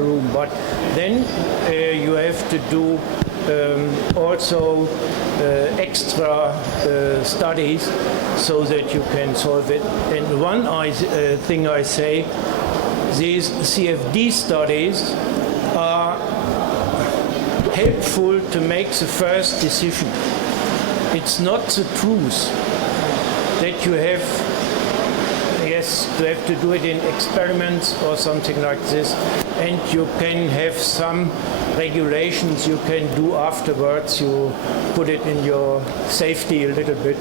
room. But then you have to do also extra studies so that you can solve it. And one thing I say, these CFD studies are helpful to make the first decision. It's not the truth that you have, to have to do it in experiments or something like this, and you can have some regulations you can do afterwards. You put it in your safety a little bit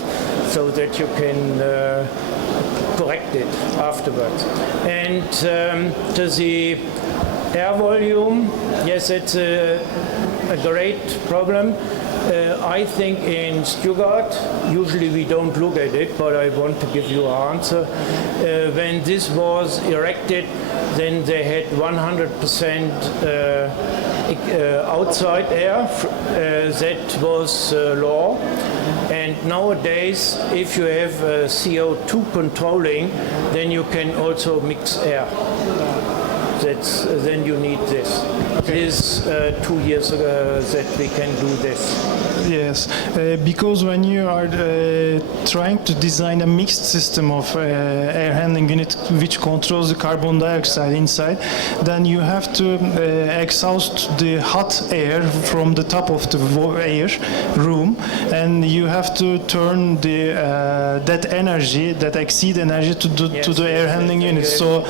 so that you can correct it afterwards. And to the air volume, yes, it's a great problem. I think in Stuttgart, usually we don't look at it, but I want to give you an answer. When this was erected, then they had 100% outside air. That was law. And nowadays, if you have CO2 controlling, then you can also mix air. Then you need this. It is 2 years ago that we can do this. Yes, because when you are trying to design a mixed system of air handling unit which controls the carbon dioxide inside, then you have to exhaust the hot air from the top of the air room, and you have to turn the that energy, that exceed energy, to the air handling unit. So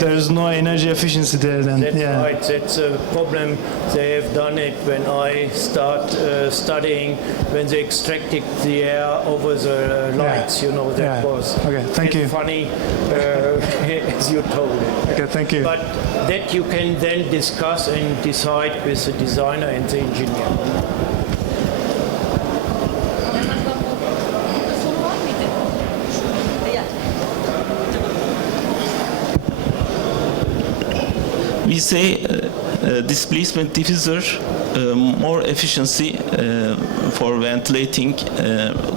there is no energy efficiency there. Then that's right. That's a problem. They have done it when I start studying, when they extracted the air over the lights. You know, that was thank you. Funny as you told it. Okay, thank you. But that you can then discuss and decide with the designer and the engineer. We say displacement diffuser, more efficiency for ventilating,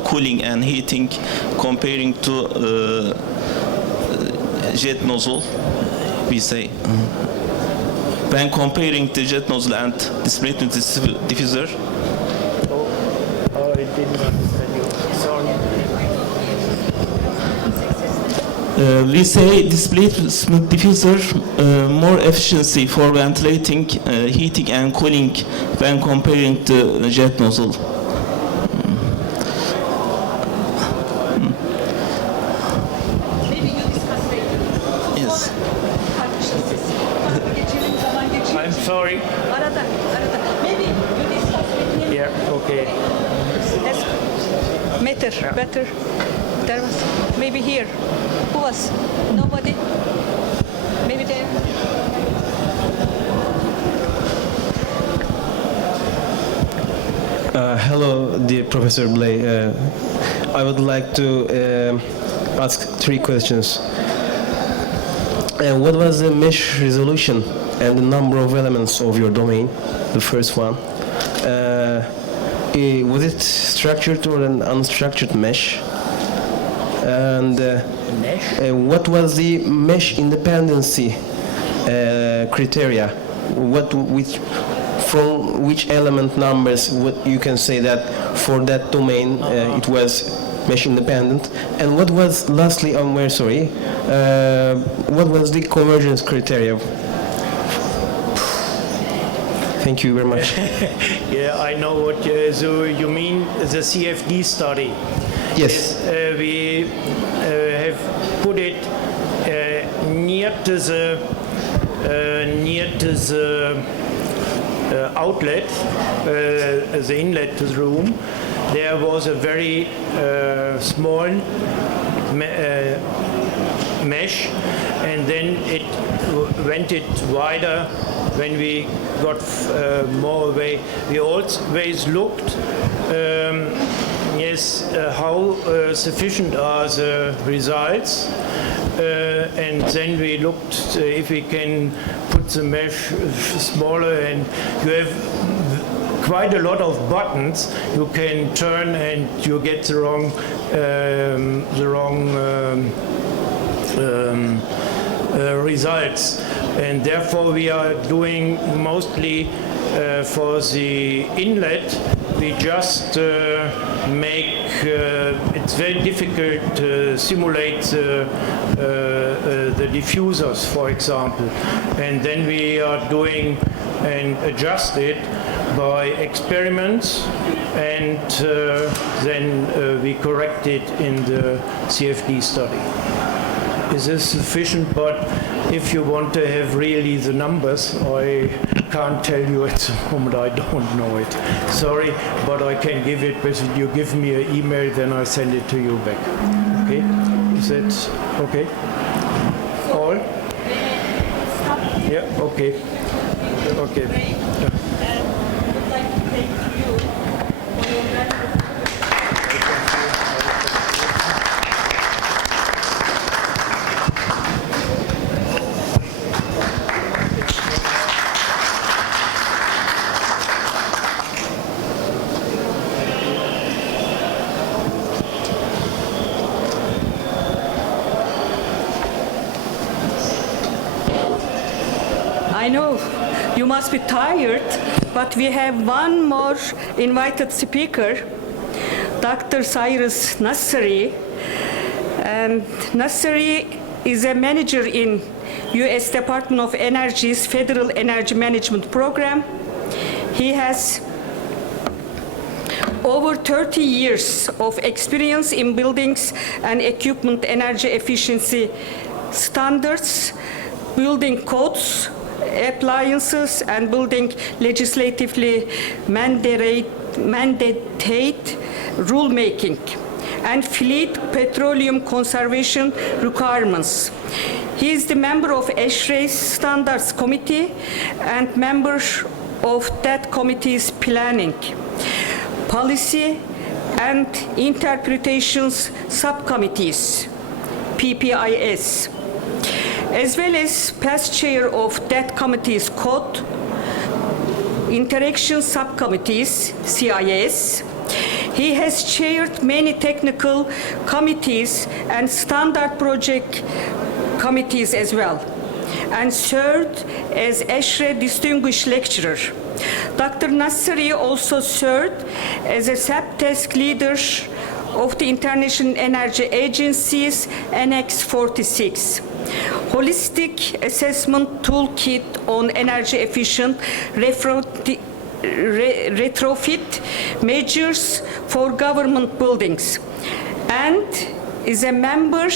cooling and heating comparing to jet nozzle, we say. When comparing the jet nozzle and displacement diffuser. Oh, I didn't understand you. Sorry. We say displacement diffuser, more efficiency for ventilating, heating and cooling when comparing to jet nozzle. Yes. I'm sorry. Maybe you discuss with him. Yeah, okay. Better. There was maybe here. Who was? Nobody? Maybe there. Hello, dear Professor Blay. I would like to ask 3 questions. What was the mesh resolution and the number of elements of your domain? The first one. Was it structured or an unstructured mesh? And what was the mesh independency criteria? From which element numbers you can say that for that domain it was mesh independent? And what was, lastly, I'm very sorry, what was the convergence criteria? Thank you very much. Yeah, I know what so you mean, the CFD study. Yes. We have put it near to the outlet, the inlet to the room. There was a very small mesh, and then it went wider when we got more away. We always looked how sufficient are the results, and then we looked if we can put the mesh smaller, and you have quite a lot of buttons you can turn and you get the wrong results. And therefore we are doing mostly for the inlet, we just make it's very difficult to simulate the diffusers, for example, and then we are doing and adjust it by experiments, and then we correct it in the CFD study. Is this sufficient? But if you want to have really the numbers, I can't tell you at the moment. I don't know it. Sorry, but I can give it. But if you give me an email, then I send it to you back. Okay? Is that okay? All? Yeah. Okay. Okay. I know you must be tired, but we have one more invited speaker, Dr. Cyrus Nasseri. And Nasseri is a manager in U.S. Department of Energy's Federal Energy Management Program. He has over 30 years of experience in buildings and equipment energy efficiency standards, building codes, appliances, and building legislatively mandated rulemaking and fleet petroleum conservation requirements. He is the member of ASHRAE's Standards Committee and member of that committee's Planning, Policy, and Interpretations Subcommittees, PPIS, as well as past chair of that committee's Code, Interaction Subcommittees, CIS. He has chaired many technical committees and standard project committees as well, and served as ASHRAE Distinguished Lecturer. Dr. Nasseri also served as a sub-task leader of the International Energy Agency's Annex 46, Holistic Assessment Toolkit on Energy Efficient Retrofit Measures for Government Buildings, and is a member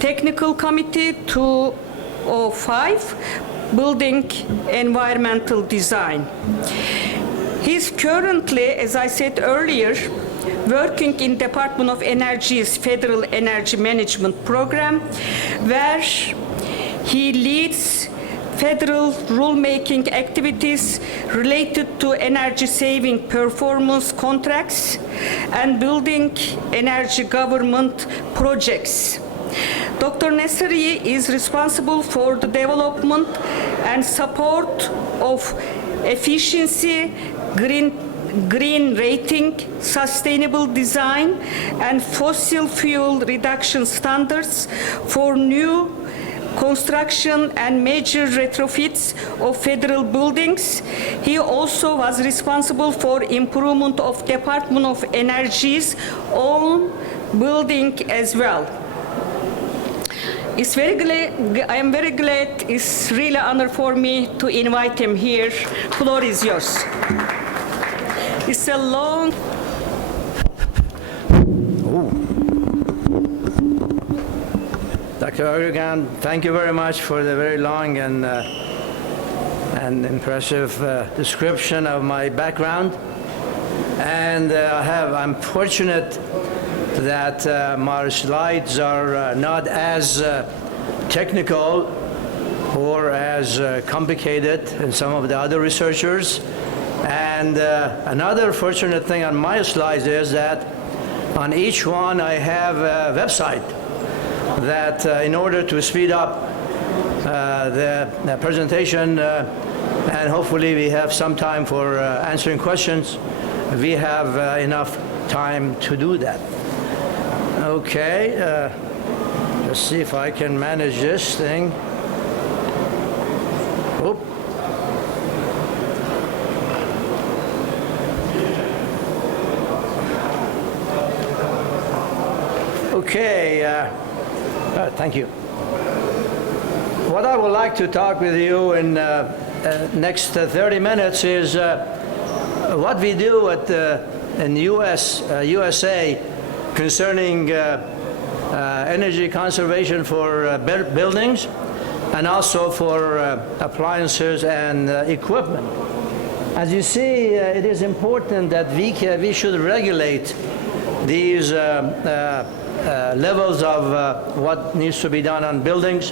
Technical Committee 205, Building Environmental Design. He is currently, as I said earlier, working in Department of Energy's Federal Energy Management Program, where he leads federal rulemaking activities related to energy-saving performance contracts and building energy government projects. Dr. Nasseri is responsible for the development and support of efficiency, green rating, sustainable design, and fossil fuel reduction standards for new construction and major retrofits of federal buildings. He also was responsible for improvement of Department of Energy's own building as well. It's very glad, I am very glad, it's really an honor for me to invite him here. Floor is yours. It's a long... Dr. Erdogan, thank you very much for the very long and impressive description of my background. And I'm fortunate that my slides are not as technical or as complicated as some of the other researchers. And another fortunate thing on my slides is that on each one I have a website that in order to speed up the presentation and hopefully we have some time for answering questions, we have enough time to do that. Okay, let's see if I can manage this thing. Oop. Okay, thank you. What I would like to talk with you in next 30 minutes is what we do in USA concerning energy conservation for buildings and also for appliances and equipment. As you see, it is important that we should regulate these levels of what needs to be done on buildings.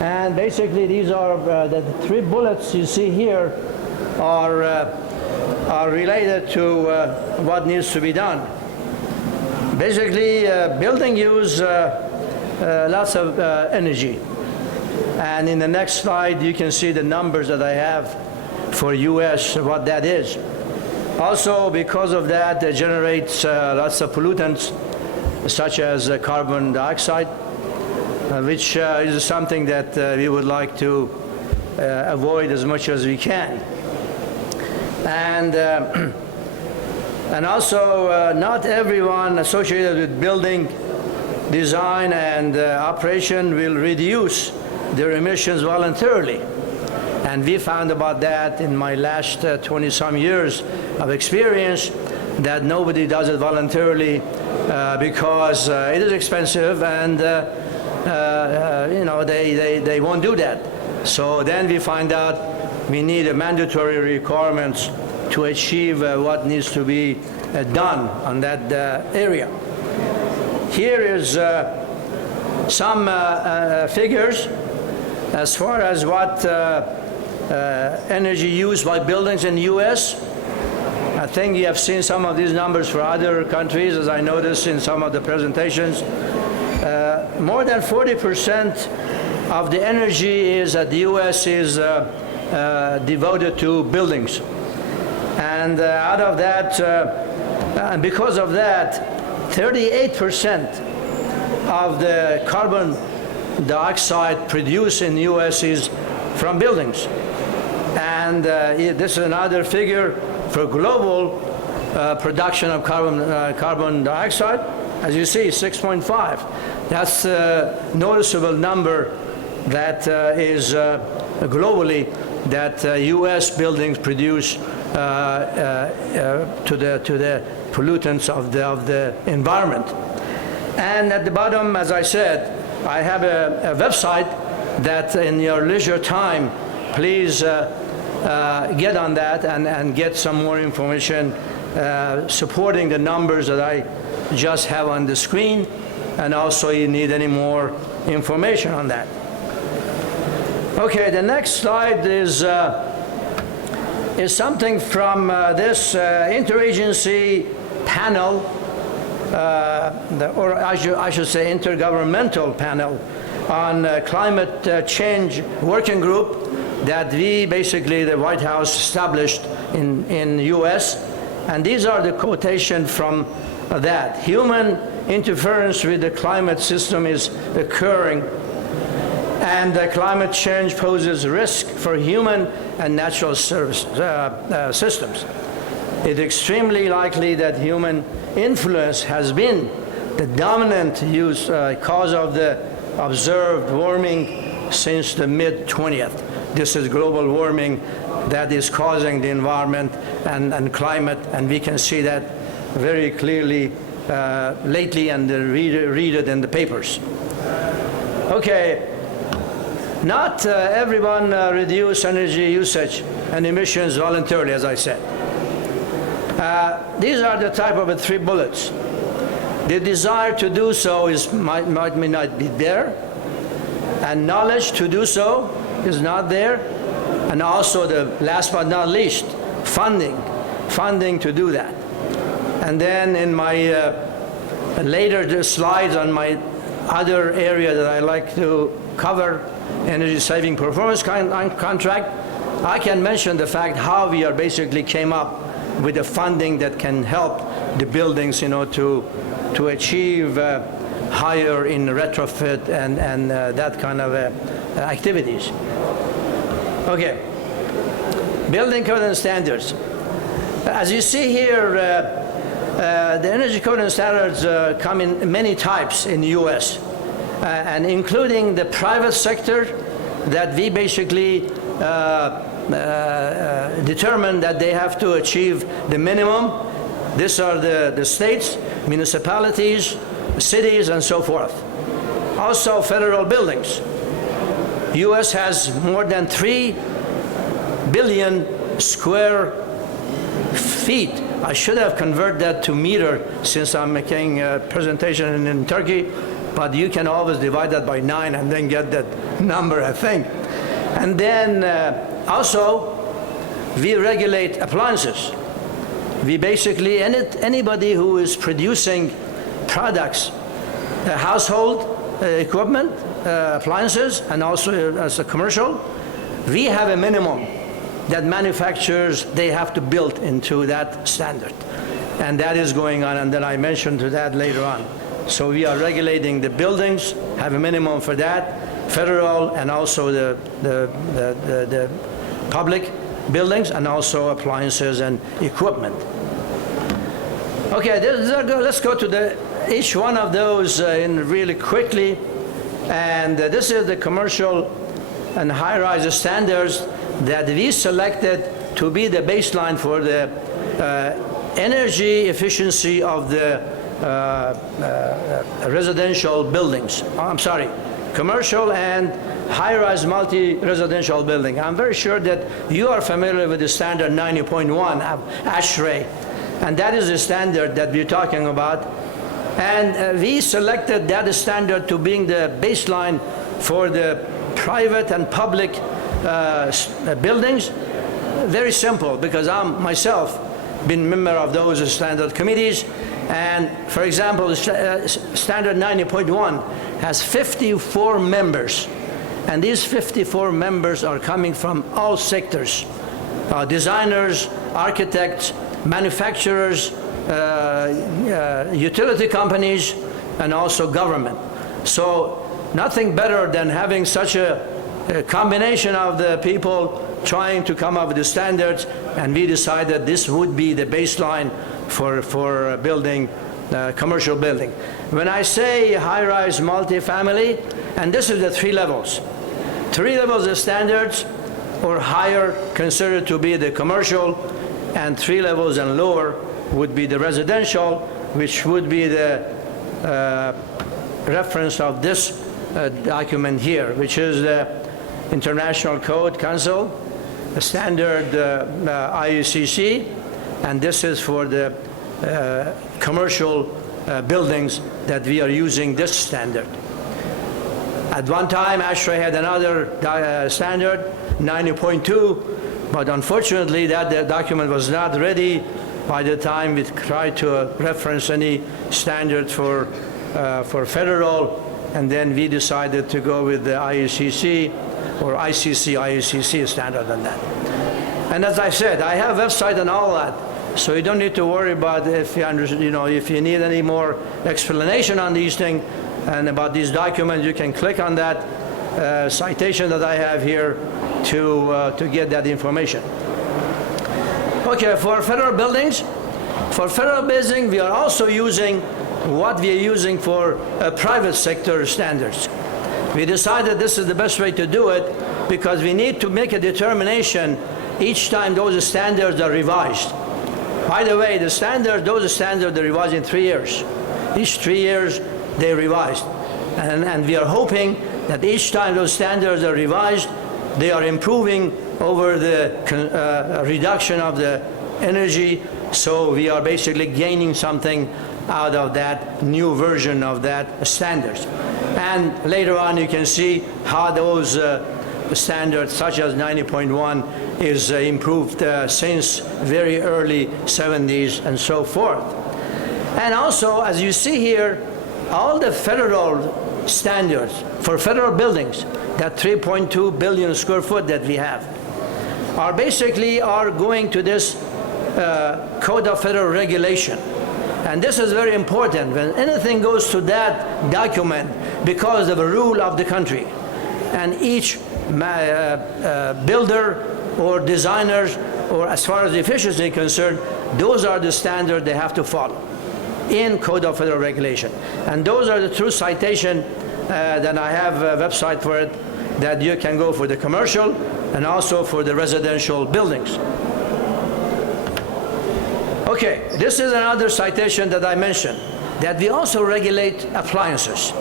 And basically these are the three bullets you see here are related to what needs to be done. Basically, building use lots of energy. And in the next slide, you can see the numbers that I have for US, what that is. Also, because of that, it generates lots of pollutants, such as carbon dioxide, which is something that we would like to avoid as much as we can. And also, not everyone associated with building design and operation will reduce their emissions voluntarily. And we found about that in my last 20-some years of experience that nobody does it voluntarily because it is expensive and you know, they won't do that. So then we find out we need a mandatory requirements to achieve what needs to be done on that area. Here is some figures as far as what energy used by buildings in the US. I think you have seen some of these numbers for other countries, as I noticed in some of the presentations. More than 40% of the energy at the US is devoted to buildings. And out of that, and because of that, 38% of the carbon dioxide produced in the US is from buildings. And this is another figure for global production of carbon dioxide. As you see, 6.5. That's a noticeable number that is globally that US buildings produce to the pollutants of the environment. And at the bottom, as I said, I have a website that in your leisure time, please get on that and get some more information supporting the numbers that I just have on the screen, and also you need any more information on that. Okay, the next slide is something from this interagency panel, or I should say intergovernmental panel on climate change working group that we basically, the White House established in the US. And these are the quotation from that. Human interference with the climate system is occurring And climate change poses risk for human and natural systems. It's extremely likely that human influence has been the dominant cause of the observed warming since the mid-20th. This is global warming that is causing the environment and climate, and we can see that very clearly lately, and read it in the papers. Okay, not everyone reduce energy usage and emissions voluntarily, as I said. These are the type of 3 bullets. The desire to do so may not be there, and knowledge to do so is not there, and also the last but not least, funding to do that. And then in my later slides on my other area that I like to cover, energy saving performance contract, I can mention the fact how we are basically came up with the funding that can help the buildings, to achieve higher in retrofit and that kind of activities. Okay, building code and standards. As you see here, the energy code and standards come in many types in the U.S., and including the private sector that we basically determine that they have to achieve the minimum. These are the states, municipalities, cities, and so forth. Also federal buildings. U.S. has more than 3 billion square feet. I should have converted that to meter since I'm making a presentation in Turkey, but you can always divide that by 9 and then get that number, I think. And then also, we regulate appliances. We basically, anybody who is producing products, household equipment, appliances, and also as a commercial, we have a minimum that manufacturers, they have to build into that standard. And that is going on, and then I mentioned to that later on. So we are regulating the buildings, have a minimum for that, federal and also the public buildings, and also appliances and equipment. Okay, let's go to each one of those in really quickly. And this is the commercial and high-rise standards that we selected to be the baseline for the energy efficiency of the residential buildings. I'm sorry, commercial and high-rise multi-residential building. I'm very sure that you are familiar with the standard 90.1 ASHRAE, and that is the standard that we're talking about. And we selected that standard to being the baseline for the private and public buildings. Very simple, because I'm myself been member of those standard committees. And for example, standard 90.1 has 54 members. And these 54 members are coming from all sectors. Designers, architects, manufacturers, utility companies, and also government. So nothing better than having such a combination of the people trying to come up with the standards, and we decided this would be the baseline for building commercial building. When I say high-rise multifamily, and this is the 3 levels. 3 levels of standards or higher considered to be the commercial, and 3 levels and lower would be the residential, which would be the reference of this document here, which is the International Code Council, the standard IUCC, and this is for the commercial buildings that we are using this standard. At one time, ASHRAE had another standard, 90.2, but unfortunately that document was not ready by the time we tried to reference any standard for federal, and then we decided to go with the IUCC or IUCC standard on that. And as I said, I have a website and all that, so you don't need to worry about if you need any more explanation on these things and about these documents, you can click on that, citation that I have here to get that information. Okay, for federal buildings, we are also using what we are using for private sector standards. We decided this is the best way to do it because we need to make a determination each time those standards are revised. By the way, those standards are revised in 3 years. Each 3 years they revised. And we are hoping that each time those standards are revised, they are improving over the reduction of the energy. So we are basically gaining something out of that new version of that standards. And later on you can see how those standards such as 90.1 is improved since very early 70s and so forth. And also, as you see here, all the federal standards for federal buildings, that 3.2 billion square foot that we have, are basically going to this Code of Federal Regulation. And this is very important. When anything goes to that document because of a rule of the country, and each builder or designers, or as far as efficiency is concerned, those are the standards they have to follow in Code of Federal Regulation. And those are the true citation that I have a website for it, that you can go for the commercial and also for the residential buildings. Okay, this is another citation that I mentioned, that we also regulate appliances.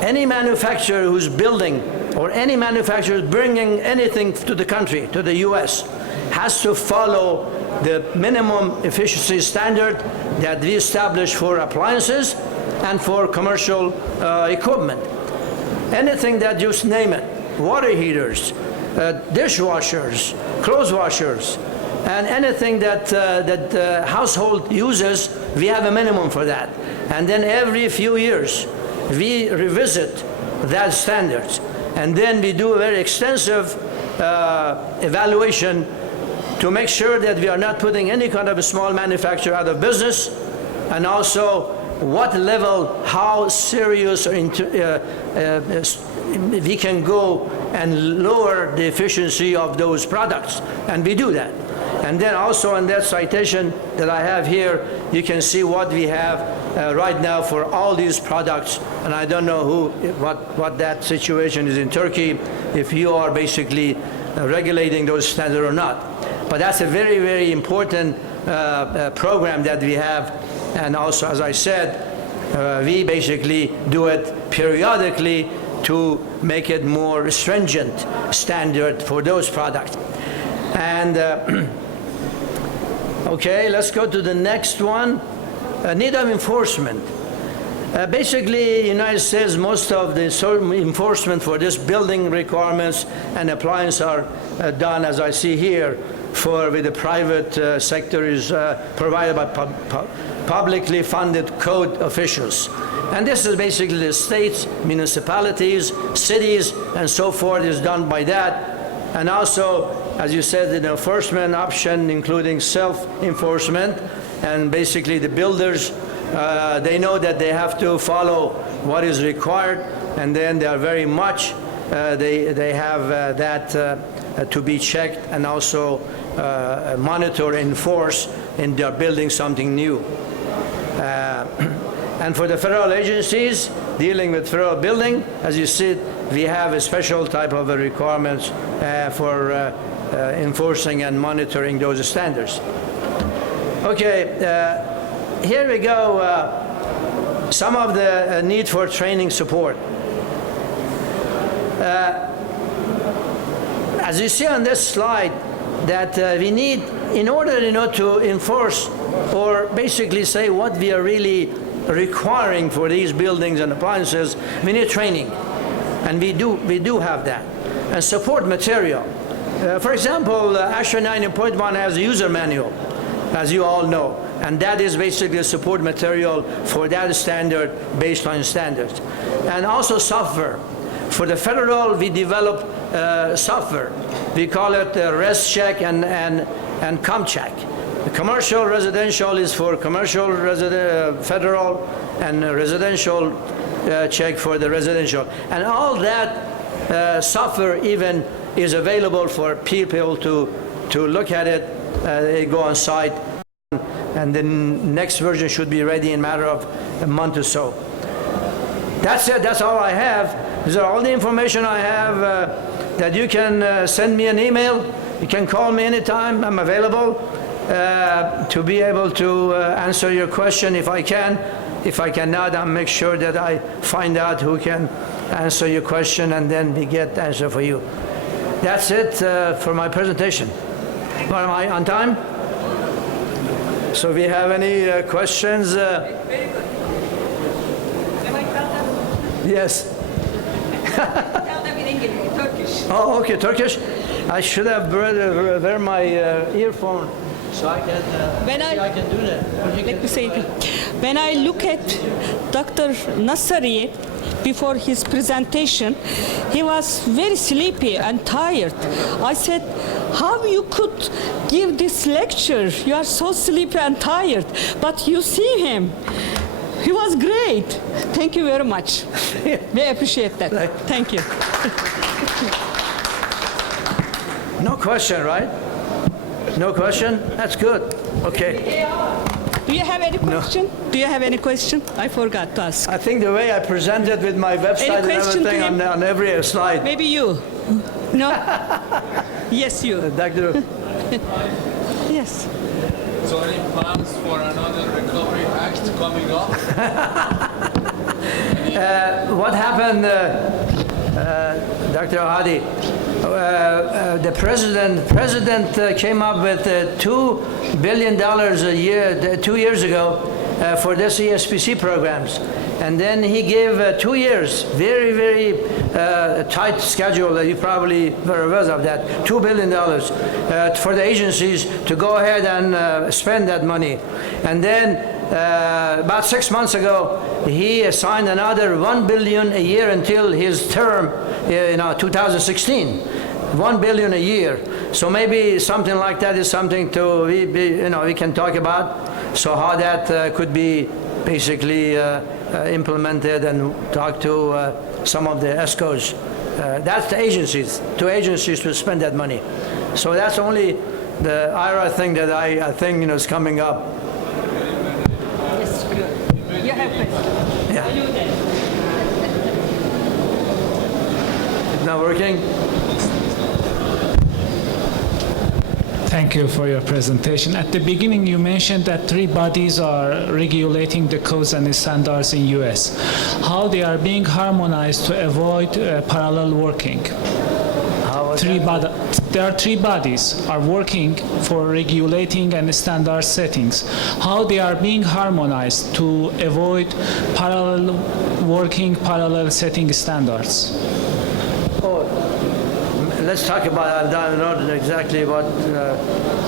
Any manufacturer who's building, or any manufacturer bringing anything to the country, to the US, has to follow the minimum efficiency standard that we establish for appliances and for commercial equipment. Anything that you name it, water heaters, dishwashers, clothes washers, and anything that household uses, we have a minimum for that. And then every few years, we revisit that standards. And then we do a very extensive evaluation to make sure that we are not putting any kind of a small manufacturer out of business, and also what level, how serious we can go and lower the efficiency of those products. And we do that. And then also in that citation that I have here, you can see what we have right now for all these products. And I don't know what that situation is in Turkey, if you are basically regulating those standards or not. But that's a very, very important program that we have. And also, as I said, we basically do it periodically to make it more stringent standard for those products. And okay, let's go to the next one. Need of enforcement. Basically, United States, most of the enforcement for this building requirements and appliance are done, as I see here, with the private sector is provided by publicly funded code officials. And this is basically the states, municipalities, cities, and so forth is done by that. And also, as you said, the enforcement option, including self-enforcement, and basically the builders, they know that they have to follow what is required, and then they are very much, they have that to be checked and also monitor, enforce, and they are building something new. And for the federal agencies dealing with federal building, as you see, we have a special type of requirements for enforcing and monitoring those standards. Okay, here we go. Some of the need for training support. As you see on this slide, that we need, in order to enforce or basically say what we are really requiring for these buildings and appliances, we need training. And we do have that. And support material. For example, ASHRAE 90.1 has a user manual, as you all know. And that is basically a support material for that standard, baseline standards. And also software. For the federal, we develop software. We call it ResCheck and ComCheck. The commercial residential is for commercial federal, and residential check for the residential. And all that software even is available for people to look at it. They go on site, and the next version should be ready in a matter of a month or so. That's it. That's all I have. These are all the information I have. That you can send me an email. You can call me anytime. I'm available to be able to answer your question if I can. If I cannot, I'll make sure that I find out who can answer your question, and then we get the answer for you. That's it for my presentation. Am I on time? So if you have any questions, yes. Tell them in English, Turkish. Oh, okay, Turkish. I should have wear my earphone so I can. I can do that. Let me say it. When I look at Dr. Nassari before his presentation, he was very sleepy and tired. I said, how you could give this lecture? You are so sleepy and tired. But you see him. He was great. Thank you very much. We appreciate that. Thank you. No question, right? No question? That's good. Okay. Do you have any question? Do you have any question? I forgot to ask. I think the way I presented with my website and question to everything him? on every slide. Maybe you. No? Yes, you. Dr. Yes. So any plans for another recovery act coming up? What happened, Dr. Hadi? The president came up with $2 billion a year 2 years ago for this ESPC programs. And then he gave 2 years, very, very tight schedule that you probably were aware of that, $2 billion for the agencies to go ahead and spend that money. And then about 6 months ago, he assigned another $1 billion a year until his term, 2016. $1 billion a year. So maybe something like that is something to we can talk about. So how that could be basically implemented, and talk to some of the ESCOs. That's the agencies, two agencies to spend that money. So that's only the IRA thing that I think is coming up. Yes, good. You have questions? Yeah. It's not working? Thank you for your presentation. At the beginning, you mentioned that 3 bodies are regulating the codes and the standards in US. How they are being harmonized to avoid parallel working? There are 3 bodies are working for regulating and standard settings. How they are being harmonized to avoid parallel working, parallel setting standards? Let's talk about, I don't know exactly what,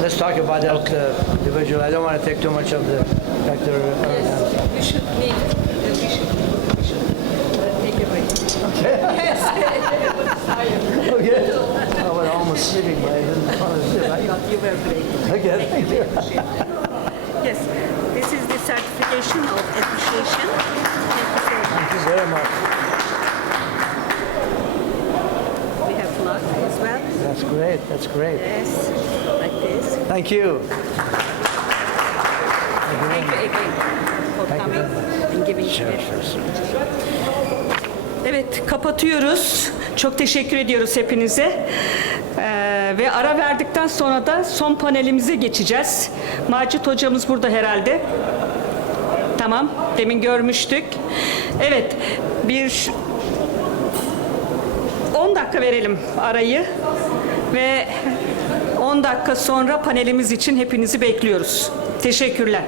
let's talk about that individual. I don't want to take too much of the Dr. Yes, we should leave. We should take a break. Okay. Yes. Okay. I was almost sleeping, but I didn't want to sleep. You were great. Okay, thank you. Yes, this is the certification of appreciation. Thank you very much. We have flag as well. That's great, that's great. Yes, like this. Thank you. Thank you again for coming and giving Evet, kapatıyoruz. Çok teşekkür ediyoruz hepinize. Ve ara verdikten sonra da son panelimize geçeceğiz. Macit hocamız burada herhalde. Tamam, demin görmüştük. Evet, bir 10 dakika verelim arayı ve 10 dakika sonra panelimiz için hepinizi bekliyoruz. Teşekkürler.